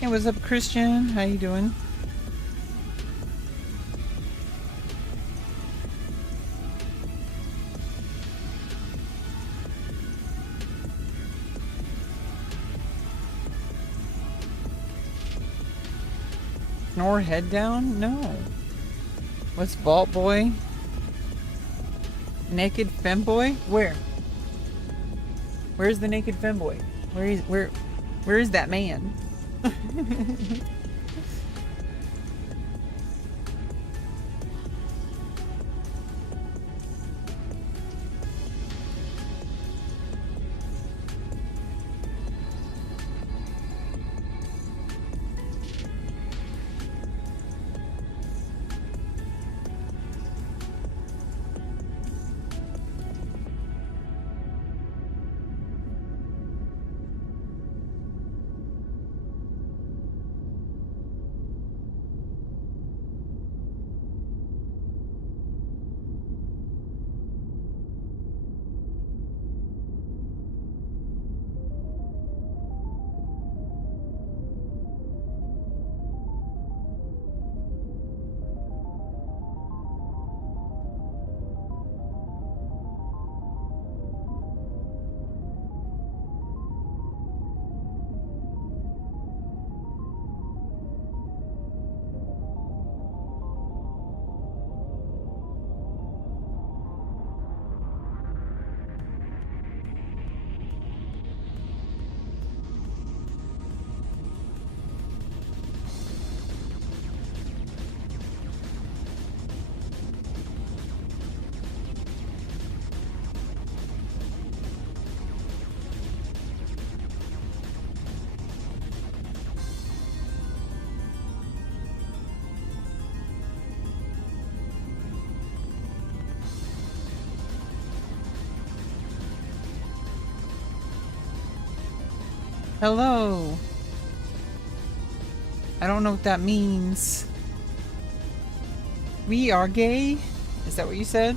Hey, what's up, Christian? How you doing? Snore head down? No. What's Vault Boy? Naked femboy? Where? Where's the naked femboy? Where is that man? Hello. I don't know what that means. We are gay? Is that what you said?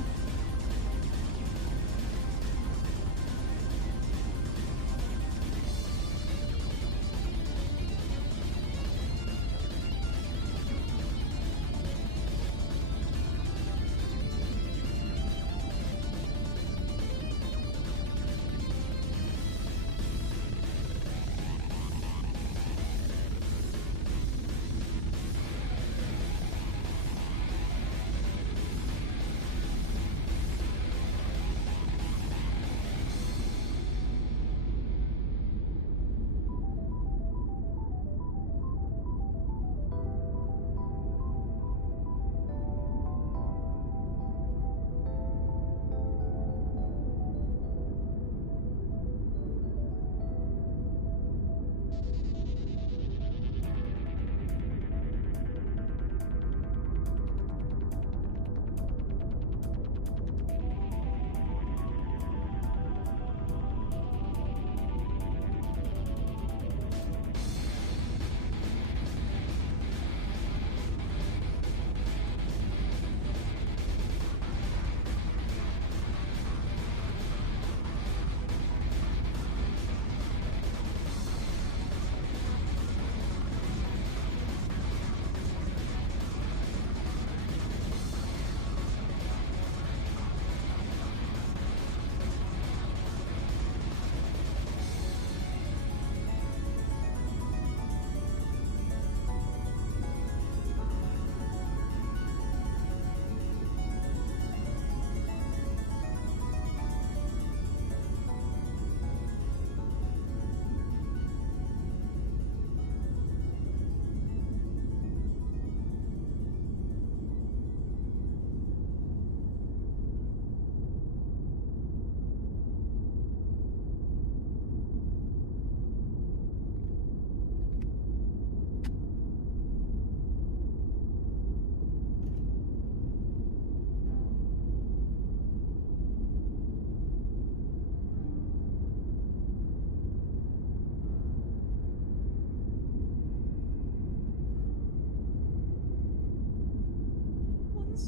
Okay,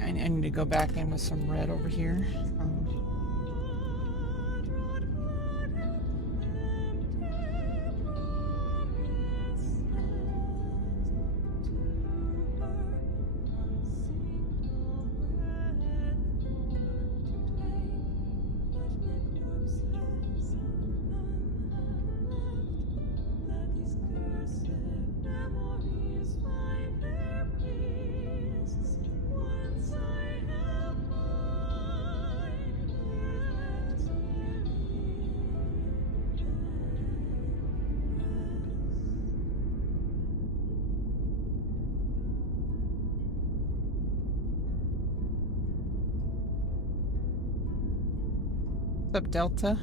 I need to go back in with some red over here. What's up, Delta?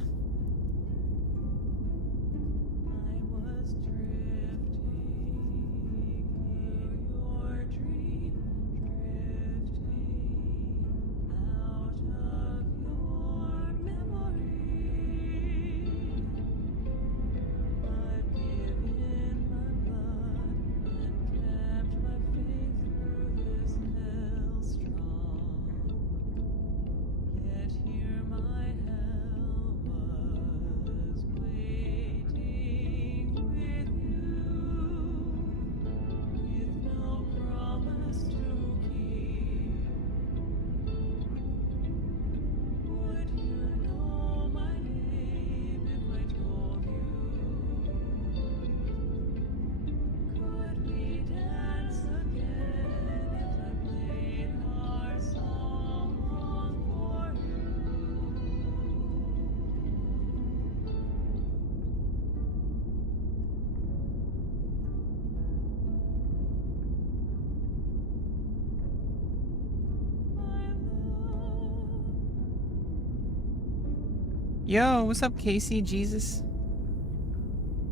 Yo, what's up, Casey? Jesus.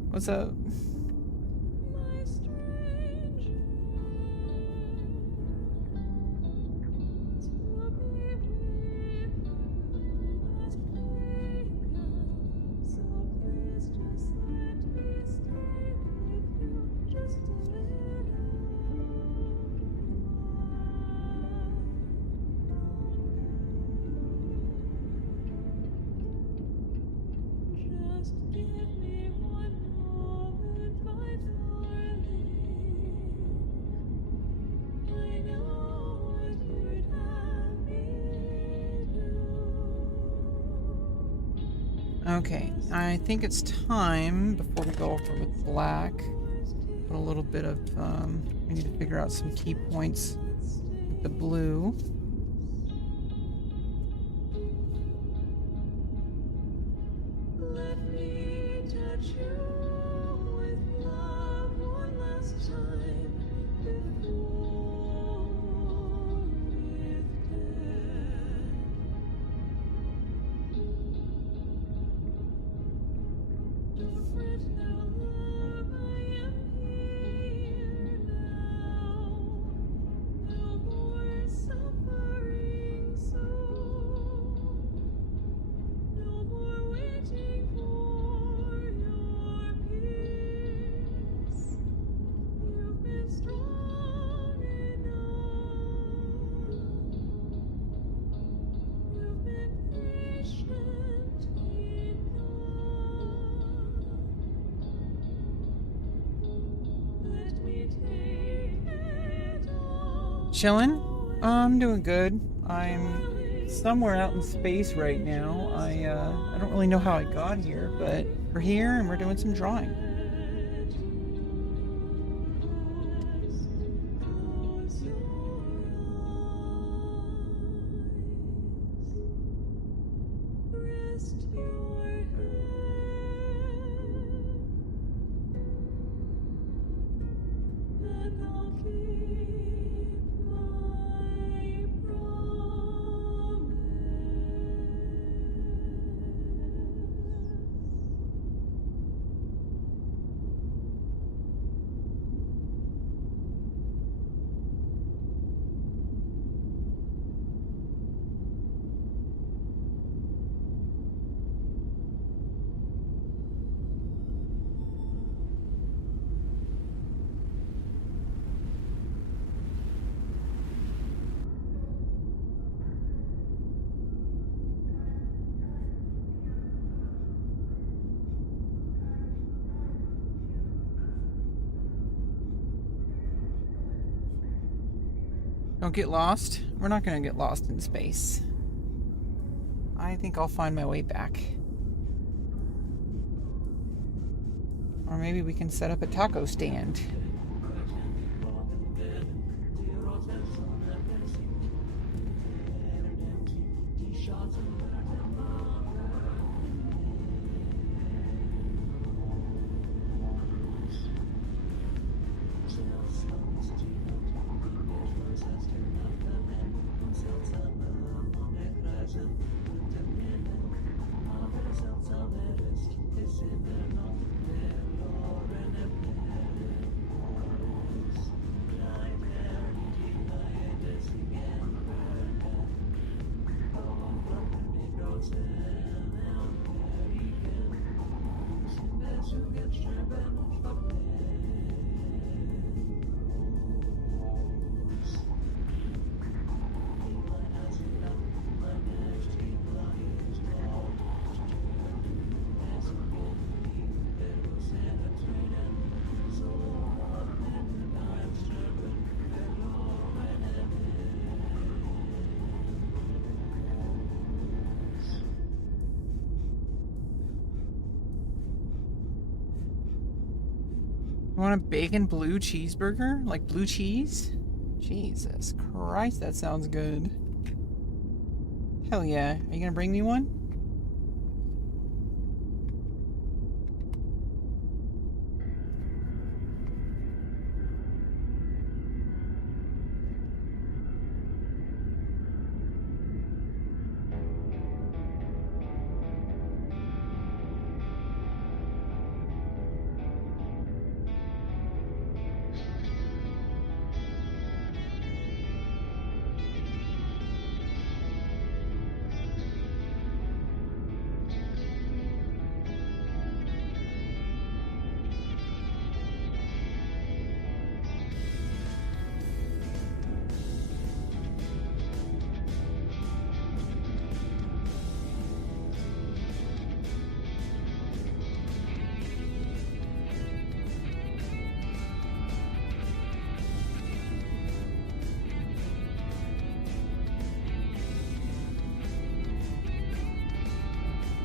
What's up? Okay, I think it's time, before we go over with black, put a little bit of, we need to figure out some key points with the blue. Chillin'? I'm doing good. I'm somewhere out in space right now. I don't really know how I got here, but we're here and we're doing some drawing. Don't get lost. We're not going to get lost in space. I think I'll find my way back. Or maybe we can set up a taco stand. You want a bacon blue cheeseburger? Like blue cheese? Jesus Christ, that sounds good. Hell yeah. Are you gonna bring me one?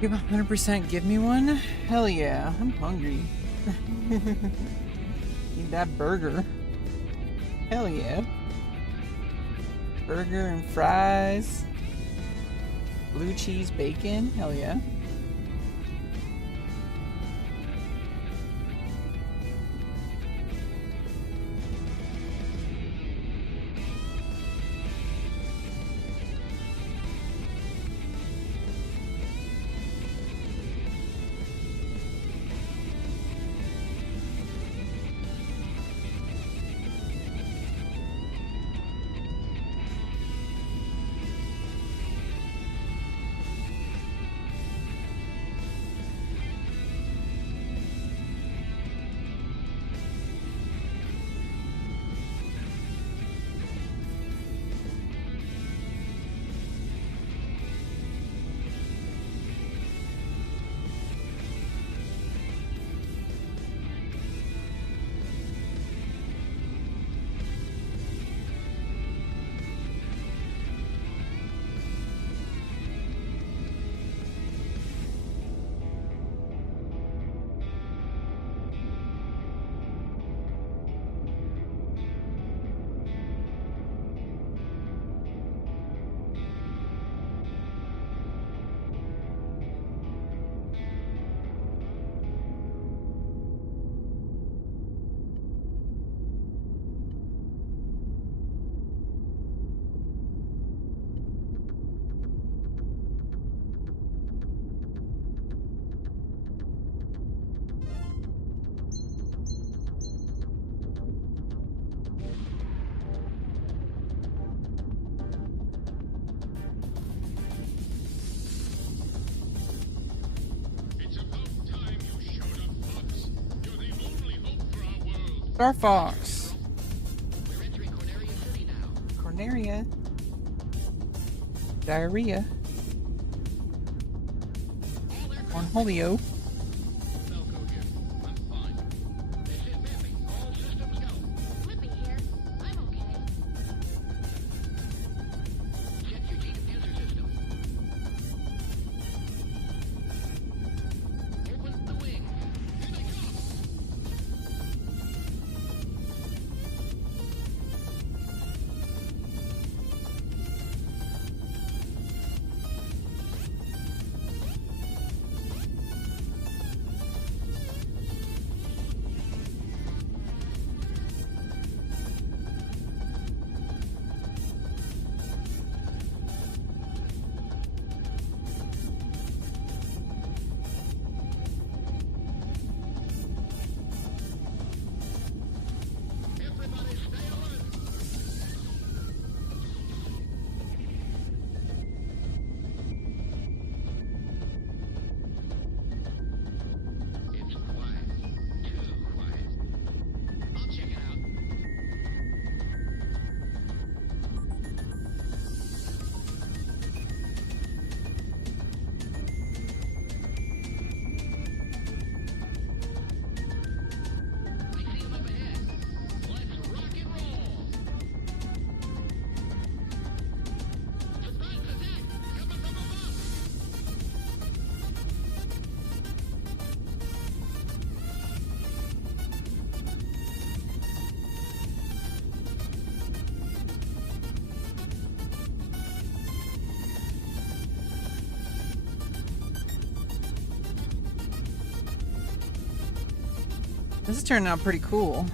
You 100% give me one? Hell yeah, I'm hungry. Need that burger. Hell yeah. Burger and fries. Blue cheese bacon. Hell yeah. Star Fox. We're entering Corneria City now. Corneria. Diarrhea. Cornholio. Falco here. I'm fine. This is Bippy. All systems go. Flippy here. I'm okay. This is turning out pretty cool.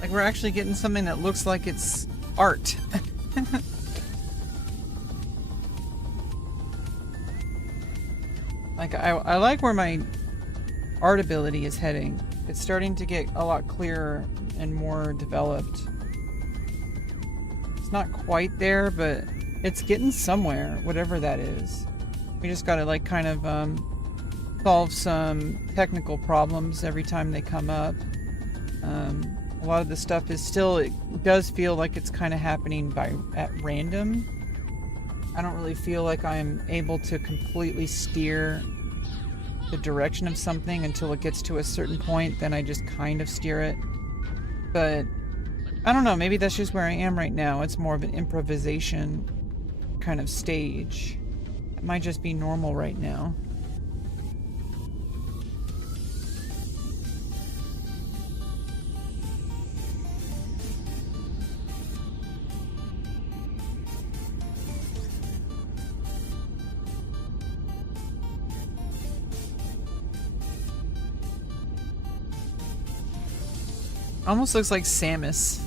Like we're actually getting something that looks like it's art. Like I like where my art ability is heading. It's starting to get a lot clearer and more developed. It's not quite there, but it's getting somewhere, whatever that is. We just gotta like kind of solve some technical problems every time they come up. A lot of the stuff is still, it does feel like it's kind of happening at random. I don't really feel like I'm able to completely steer the direction of something until it gets to a certain point. Then I just kind of steer it. But I don't know, maybe that's just where I am right now. It's more of an improvisation kind of stage. It might just be normal right now. Almost looks like Samus.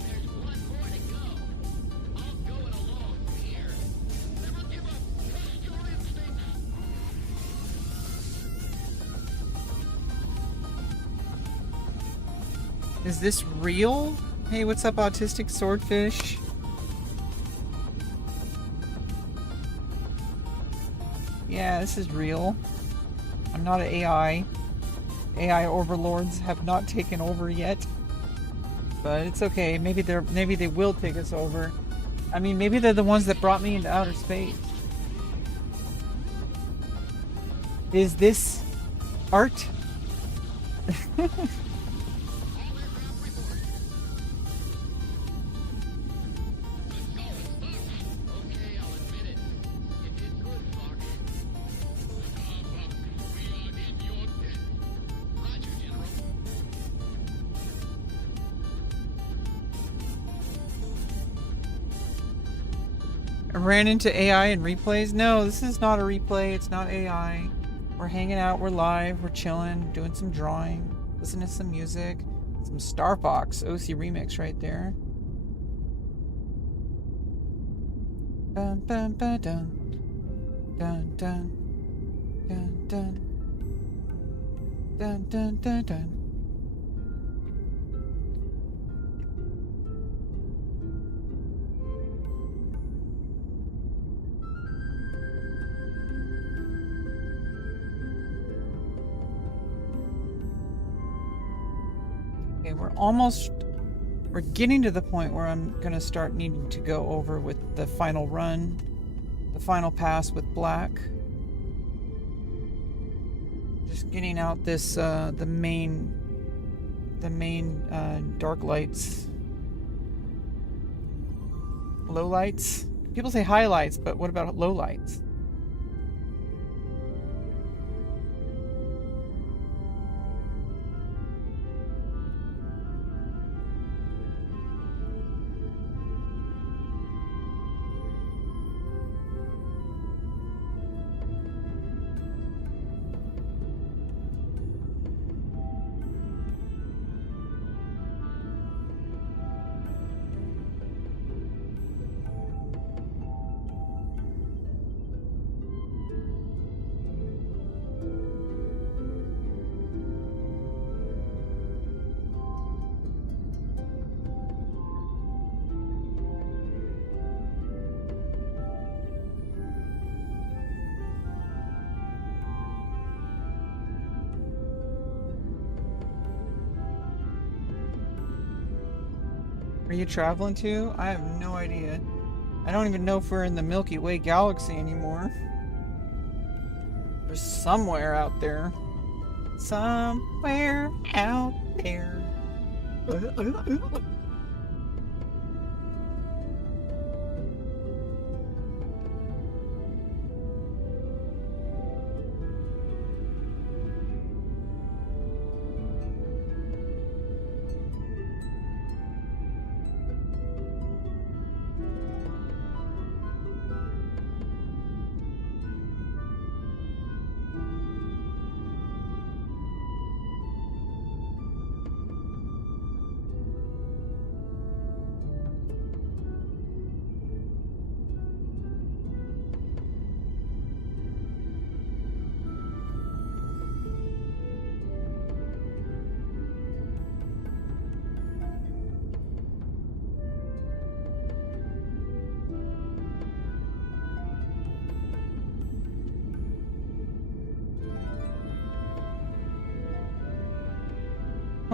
There's one more to go. I'll go it alone from here. Never give up. Trust your instincts. Is this real? Hey, what's up, autistic swordfish? Yeah, this is real. I'm not an AI. AI overlords have not taken over yet. But it's okay. Maybe they will take us over. I mean, maybe they're the ones that brought me into outer space. Is this art? Okay, I'll admit it. You did good, Fox. We are in your debt. Roger, General. I ran into AI and replays. No, this is not a replay. It's not AI. We're hanging out. We're live. We're chilling. Doing some drawing. Listening to some music. Some Star Fox OC remix right there. Dun dun dun dun. Dun dun. Dun dun. Dun dun dun dun. Okay, we're getting to the point where I'm gonna start needing to go over with the final run, the final pass with black. Just getting out this the main dark lights, low lights. People say highlights, but what about low lights? Are you traveling to? I have no idea. I don't even know if we're in the Milky Way galaxy anymore. We're somewhere out there. Somewhere out there.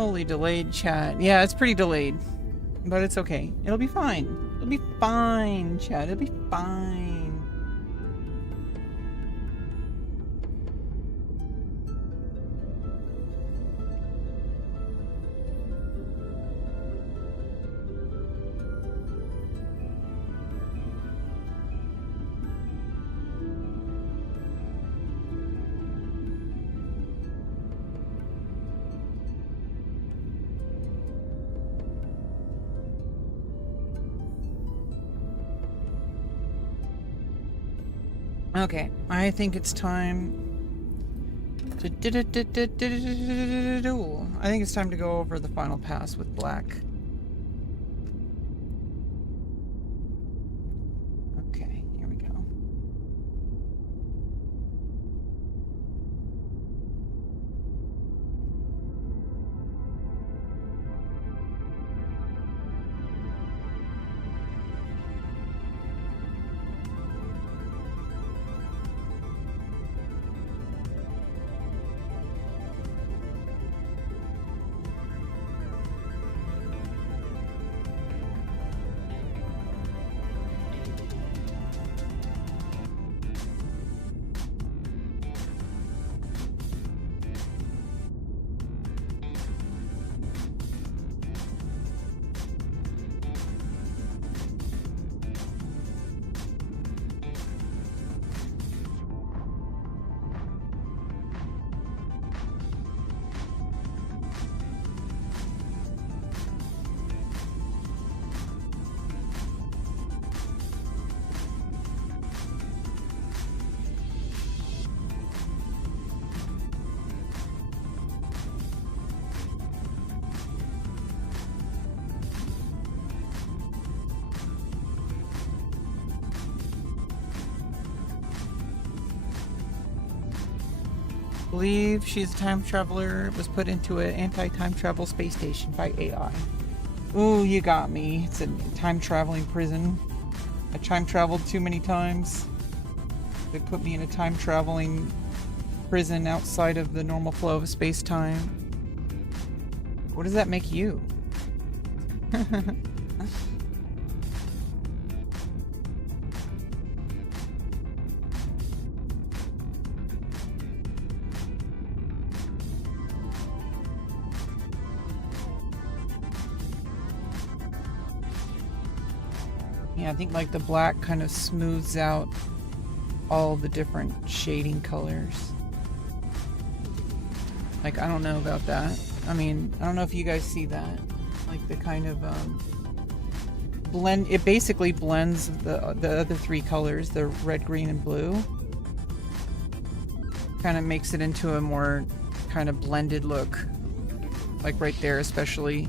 Holy delayed chat. Yeah, it's pretty delayed. But it's okay. It'll be fine. It'll be fine, chat. It'll be fine. Okay, I think it's time to I think it's time to go over the final pass with black. Okay, here we go. Believe she's a time traveler, was put into an anti-time travel space station by AI. Ooh, you got me. It's a time traveling prison. I time traveled too many times. They put me in a time traveling prison outside of the normal flow of space-time. What does that make you? Yeah, I think like the black kind of smooths out all the different shading colors. Like, I don't know about that. I mean, I don't know if you guys see that. Like the kind of blend, it basically blends the other three colors, the red, green, and blue. Kind of makes it into a more kind of blended look. Like right there especially.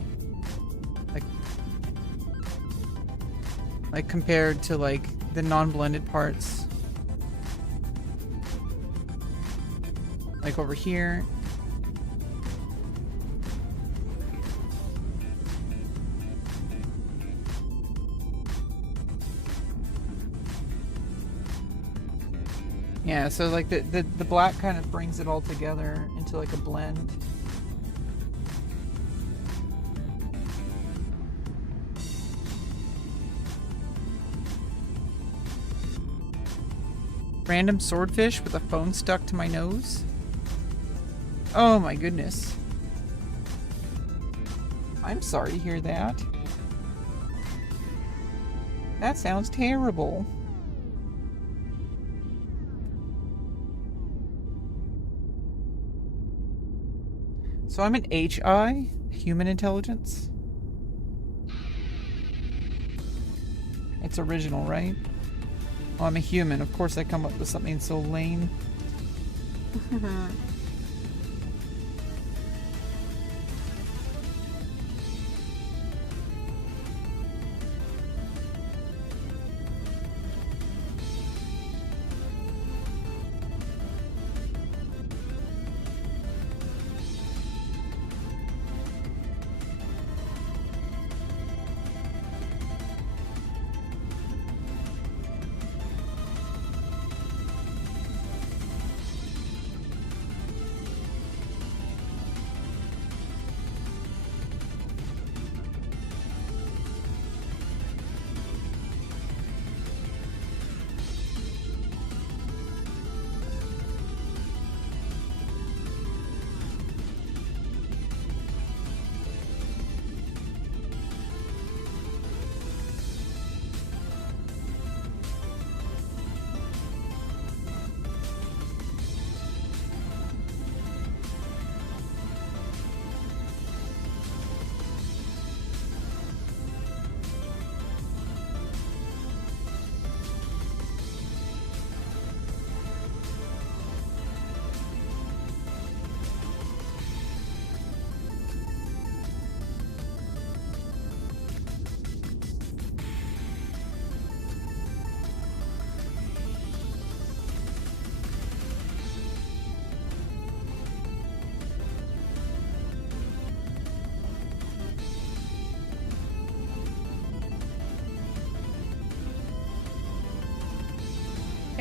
Like compared to like the non-blended parts. Like over here. Yeah, so like the black kind of brings it all together into like a blend. Random swordfish with a phone stuck to my nose? Oh my goodness. I'm sorry to hear that. That sounds terrible. So I'm an HI, human intelligence. It's original, right? Well, I'm a human. Of course I come up with something so lame.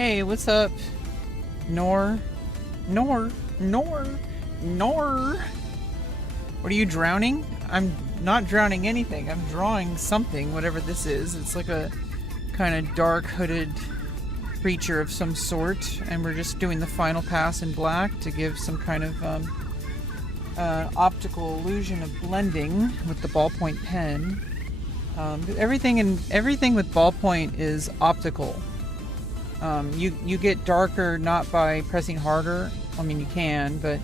Hey, what's up? Nor. What are you drowning? I'm not drowning anything. I'm drawing something, whatever this is. It's like a kind of dark hooded creature of some sort, and we're just doing the final pass in black to give some kind of optical illusion of blending with the ballpoint pen. Everything with ballpoint is optical. You get darker not by pressing harder. I mean, you can, but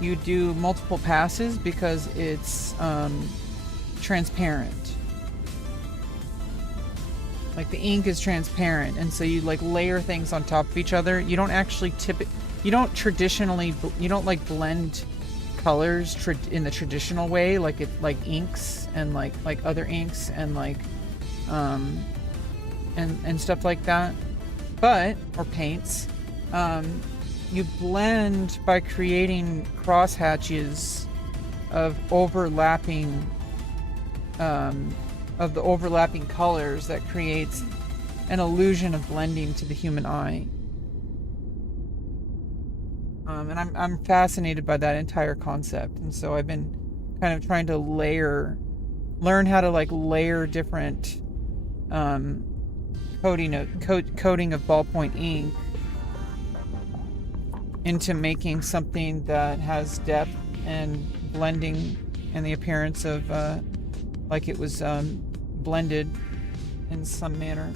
you do multiple passes because it's transparent. Like the ink is transparent, and so you like layer things on top of each other. You don't actually you don't like blend colors in the traditional way, like inks and like other inks and like and stuff like that. Or paints. You blend by creating crosshatches of overlapping colors that creates an illusion of blending to the human eye. And I'm fascinated by that entire concept, and so I've been kind of trying to learn how to like layer different coating of ballpoint ink into making something that has depth and blending and the appearance of like it was blended in some manner.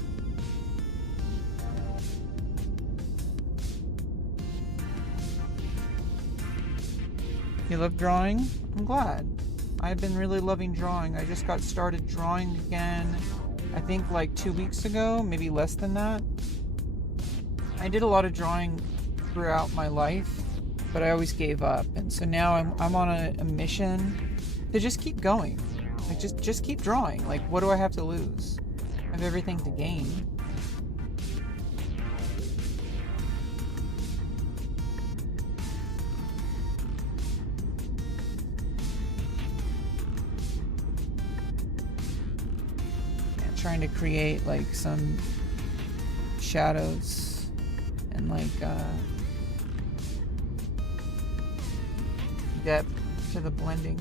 You love drawing? I'm glad. I've been really loving drawing. I just got started drawing again, I think like 2 weeks ago, maybe less than that. I did a lot of drawing throughout my life, but I always gave up, and so now I'm on a mission to just keep going. Like just keep drawing. Like, what do I have to lose? I have everything to gain. Trying to create like some shadows and like depth to the blending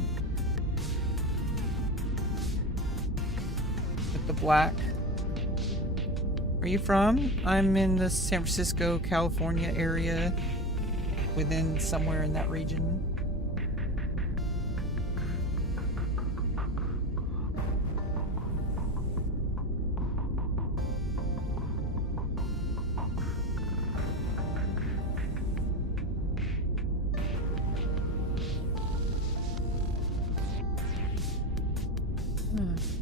with the black. Where are you from? I'm in the San Francisco, California area, within somewhere in that region.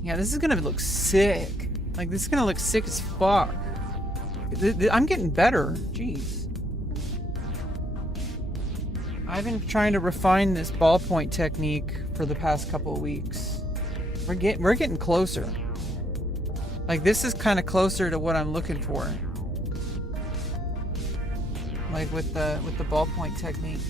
Yeah, this is gonna look sick. Like, this is gonna look sick as fuck. I'm getting better. Jeez. I've been trying to refine this ballpoint technique for the past couple of weeks. We're getting closer. Like, this is kind of closer to what I'm looking for. Like with the ballpoint technique.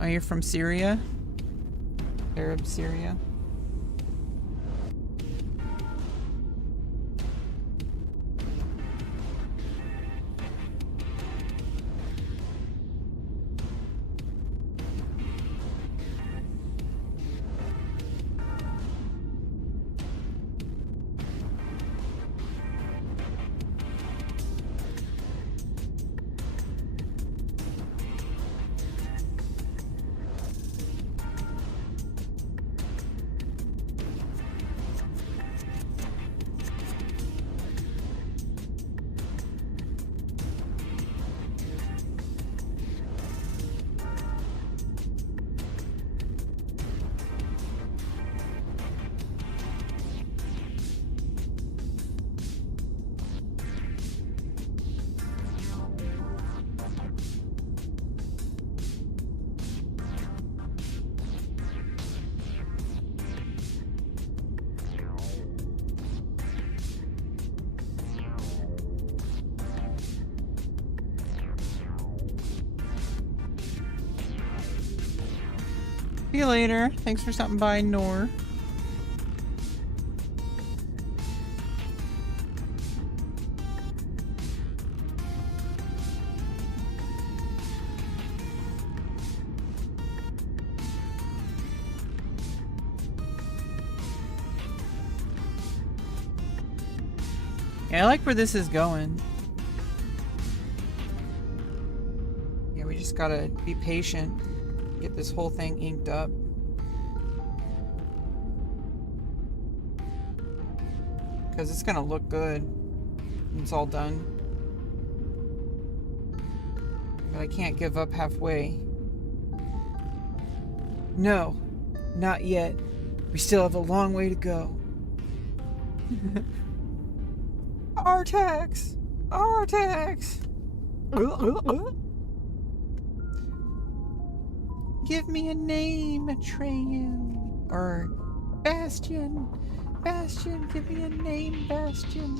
Are you from Syria? Arab Syria? See you later. Thanks for stopping by, Nor. Yeah, I like where this is going. Yeah, we just gotta be patient. Get this whole thing inked up. Because it's gonna look good when it's all done. But I can't give up halfway. No, not yet. We still have a long way to go. Artax! Artax! Give me a name, Atreyu. Or Bastion. Bastion, give me a name, Bastion.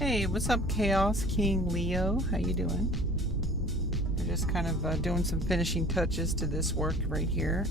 Hey, what's up, Chaos King Leo? How you doing? We're just kind of doing some finishing touches to this work right here.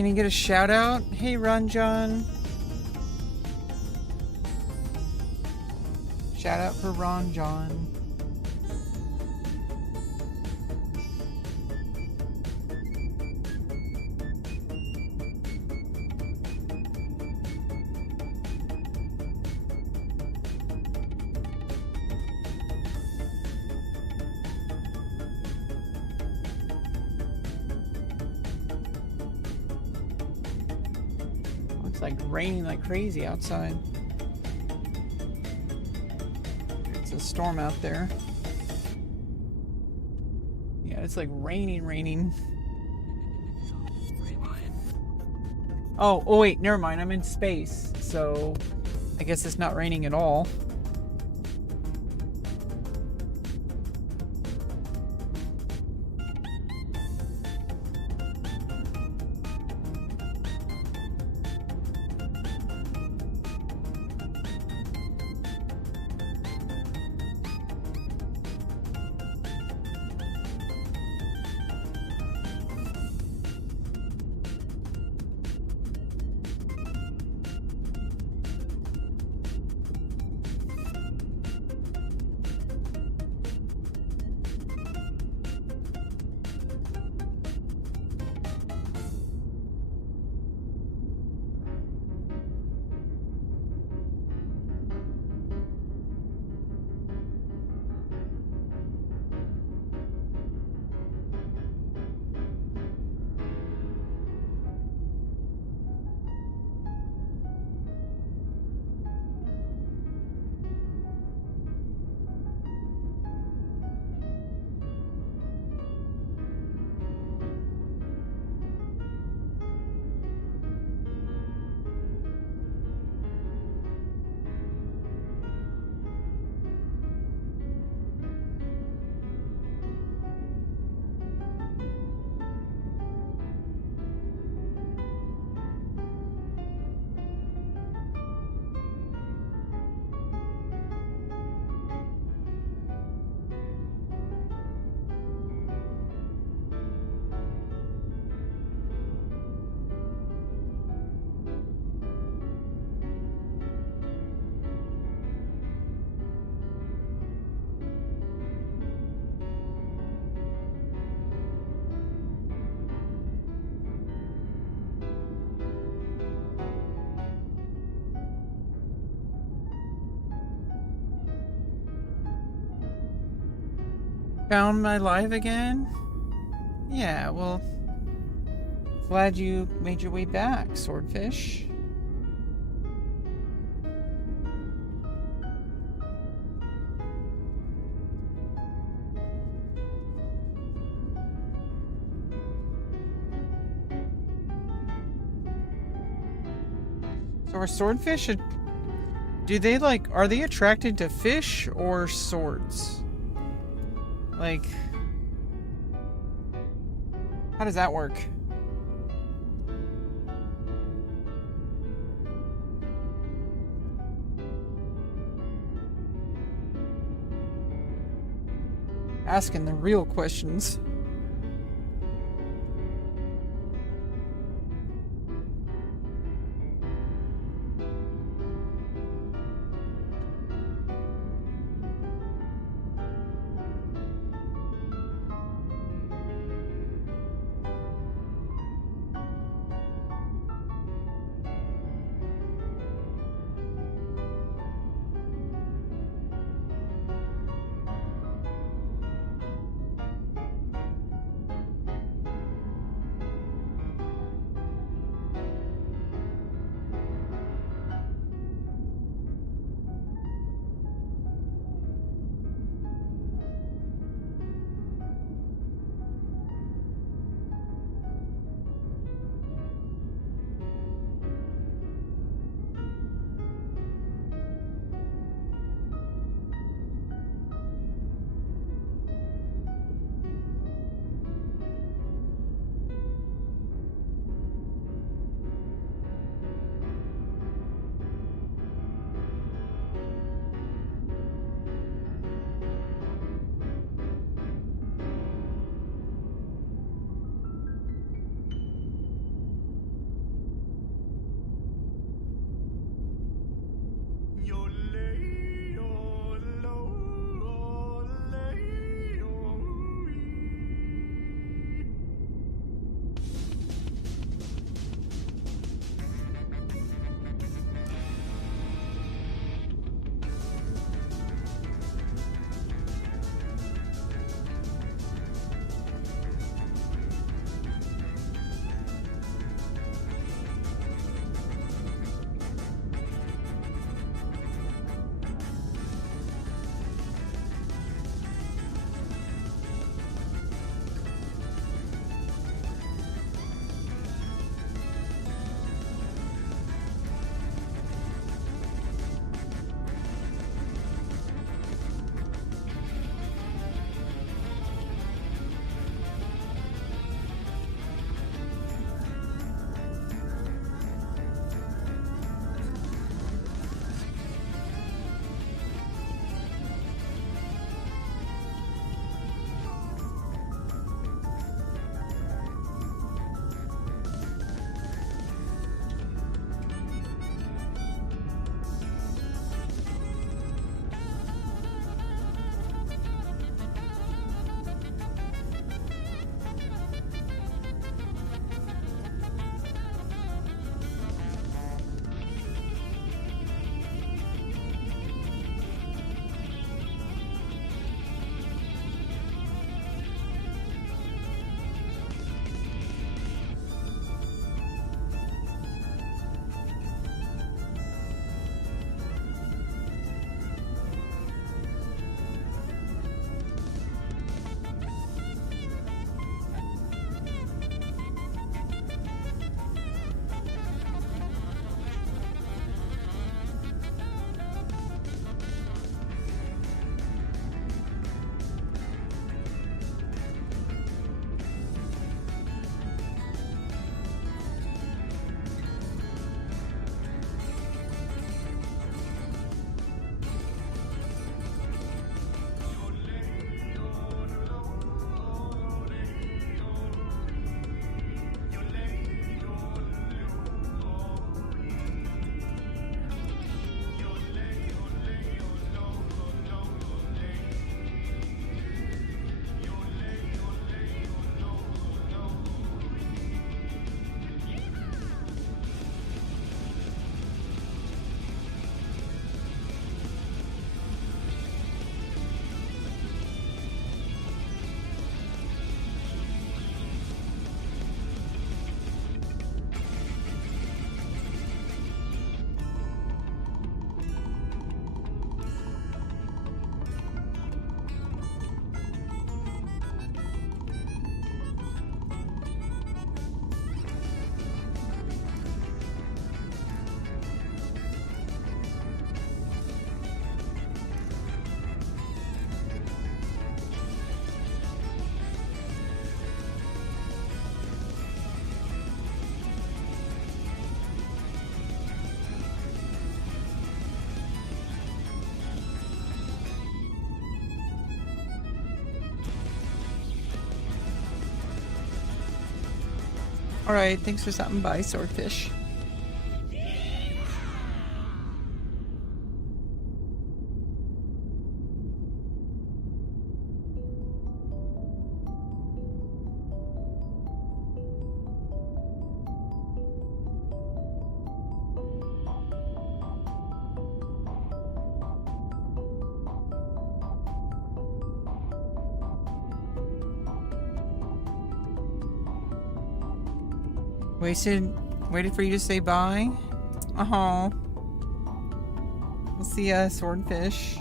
Can you get a shout out? Hey, Ron John. Shout out for Ron John. Looks like raining like crazy outside. It's a storm out there. Yeah, it's like raining. Oh, wait, never mind. I'm in space, so I guess it's not raining at all. Found my life again? Yeah, well, glad you made your way back, Swordfish. So are swordfish, do they like, are they attracted to fish or swords? Like, how does that work? Asking the real questions. Alright, thanks for stopping by, Swordfish. Waited for you to say bye. Uh-huh. We'll see ya, Swordfish.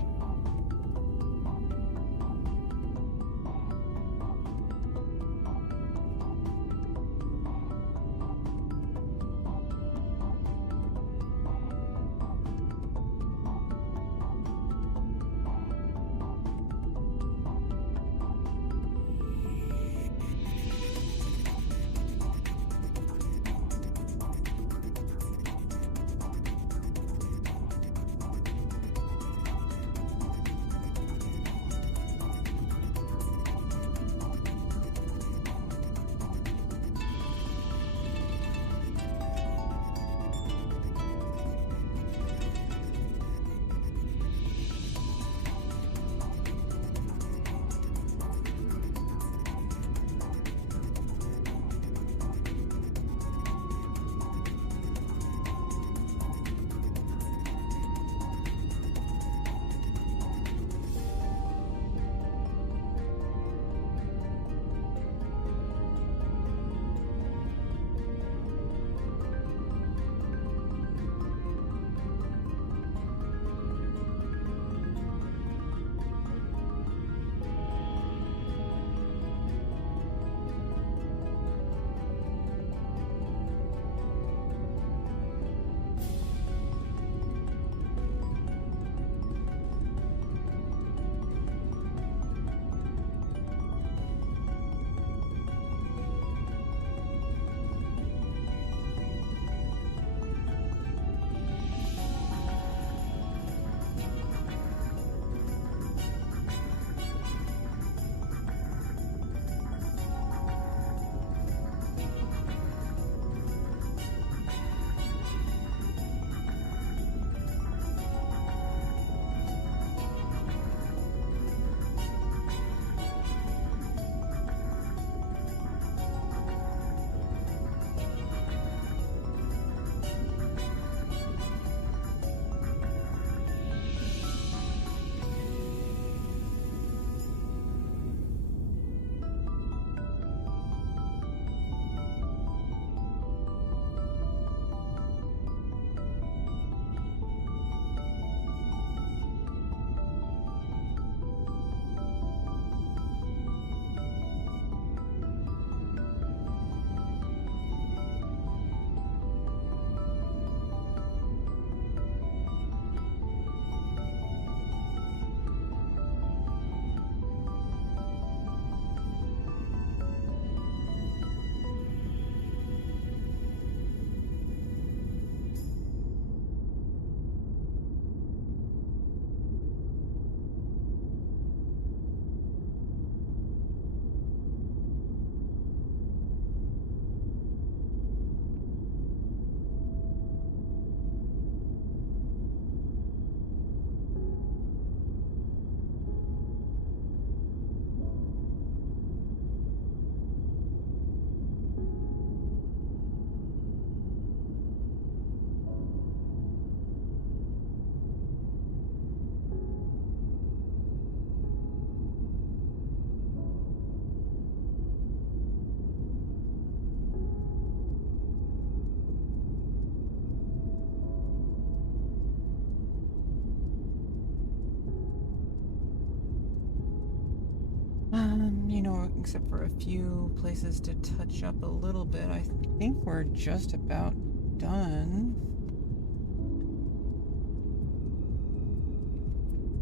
Except for a few places to touch up a little bit. I think we're just about done.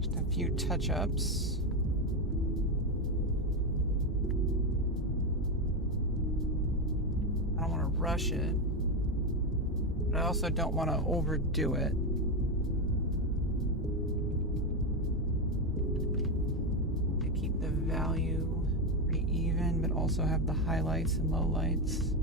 Just a few touch-ups. I don't want to rush it, but I also don't want to overdo it. To keep the value pretty even, but also have the highlights and lowlights.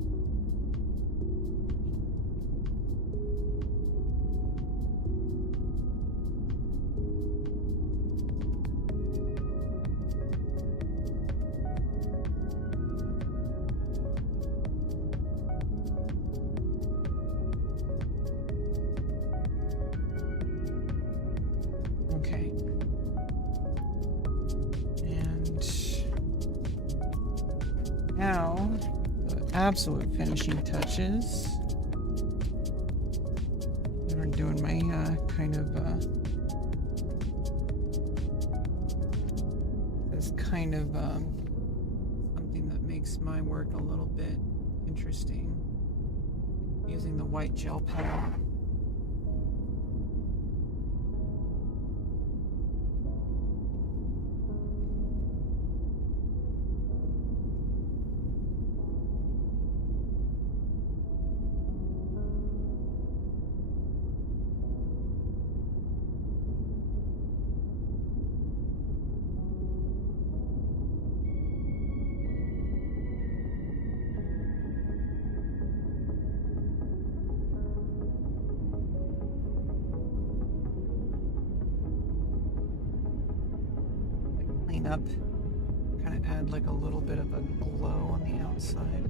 Now, the absolute finishing touches. We're doing my something that makes my work a little bit interesting. Using the white gel pen. Clean up, kind of add like a little bit of a glow on the outside.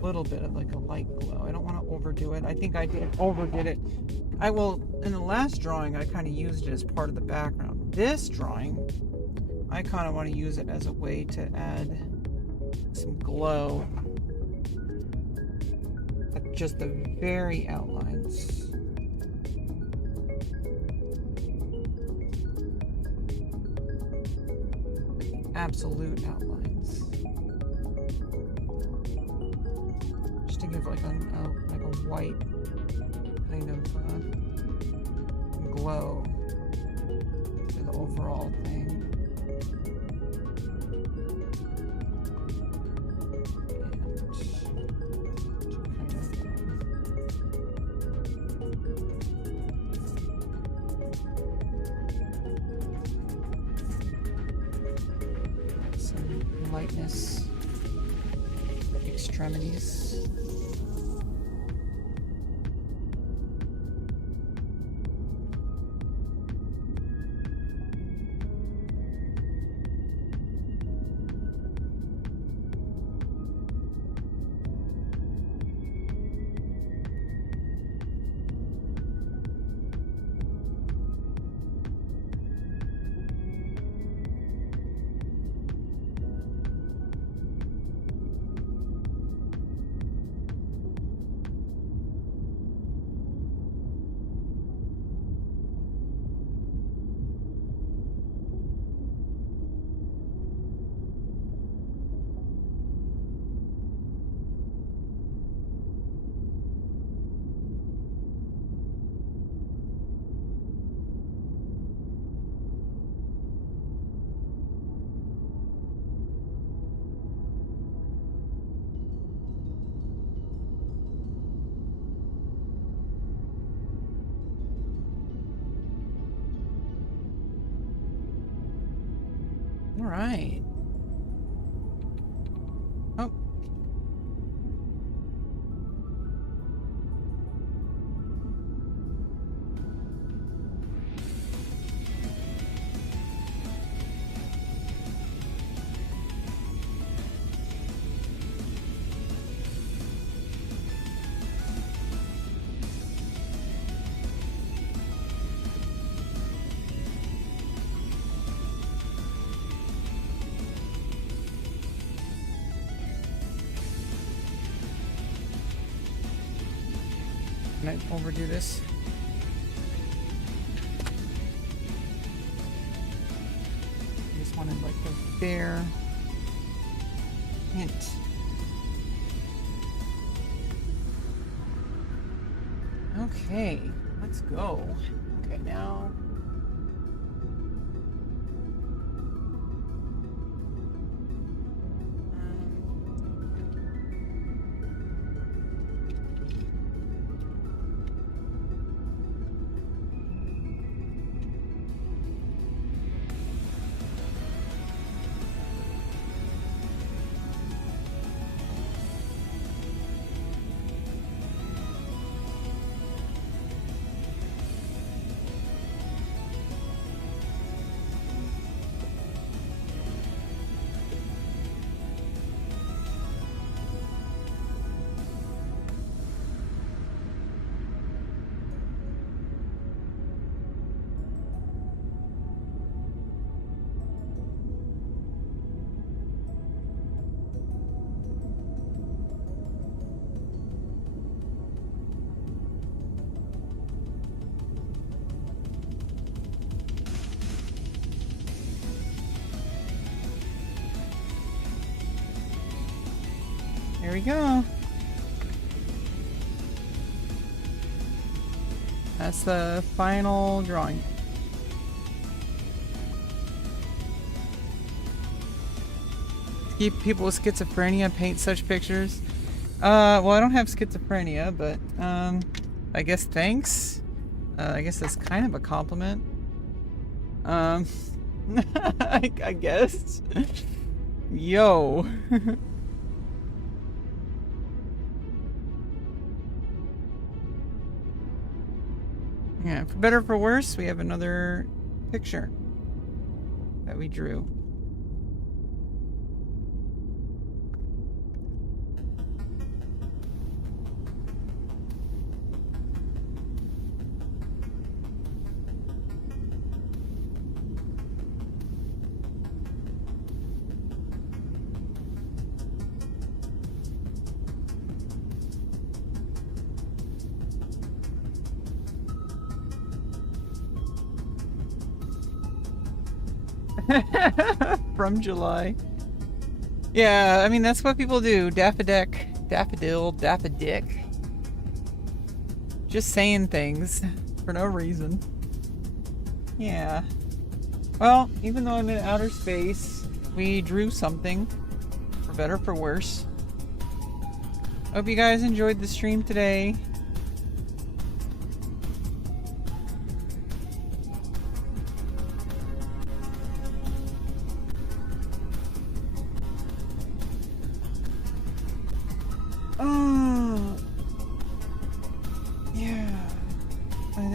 A little bit of like a light glow. I don't want to overdo it. I think I overdid it. I will, in the last drawing, I kind of used it as part of the background. This drawing, I kind of want to use it as a way to add some glow at just the very outlines. Absolute outlines. Just to give like a white kind of glow to the overall thing. Lightness, extremities. All right. Oh. Can I overdo this? I just wanted like a bare hint. Okay, let's go. Okay, now. Here we go. That's the final drawing. Keep people with schizophrenia paint such pictures. Well, I don't have schizophrenia, but I guess thanks. I guess that's kind of a compliment. I guess. Yo. Yeah, for better or for worse, we have another picture that we drew. From July. Yeah, I mean, that's what people do. Daffodick, daffodil, daffodick. Just saying things for no reason. Yeah. Well, even though I'm in outer space, we drew something. For better or for worse. Hope you guys enjoyed the stream today.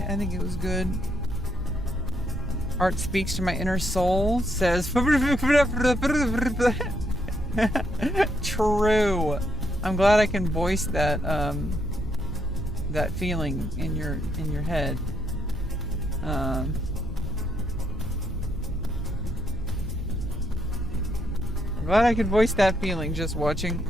I think it was good. Art speaks to my inner soul, says true. I'm glad I can voice that that feeling in your head. I'm glad I could voice that feeling just watching.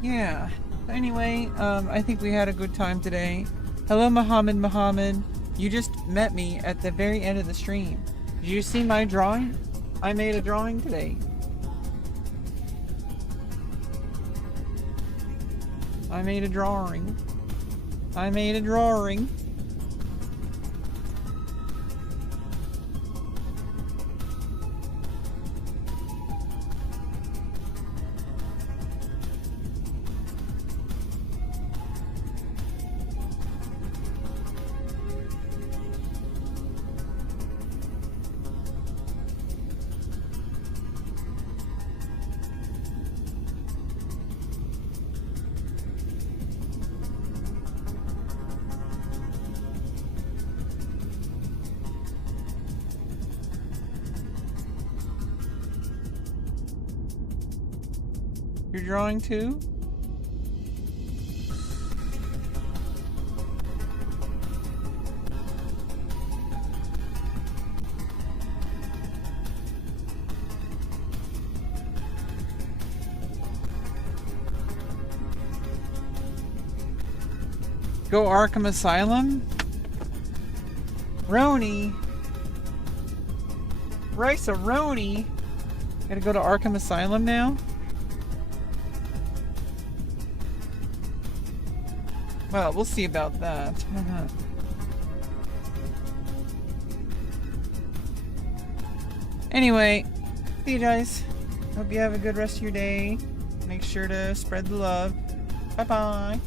Yeah. Anyway, I think we had a good time today. Hello, Muhammad. You just met me at the very end of the stream. Did you see my drawing? I made a drawing today. I made a drawing. You're drawing too? Go Arkham Asylum? Roni? Rice-a-roni? Gotta go to Arkham Asylum now? Well, we'll see about that. Anyway, see you guys. Hope you have a good rest of your day. Make sure to spread the love. Bye-bye.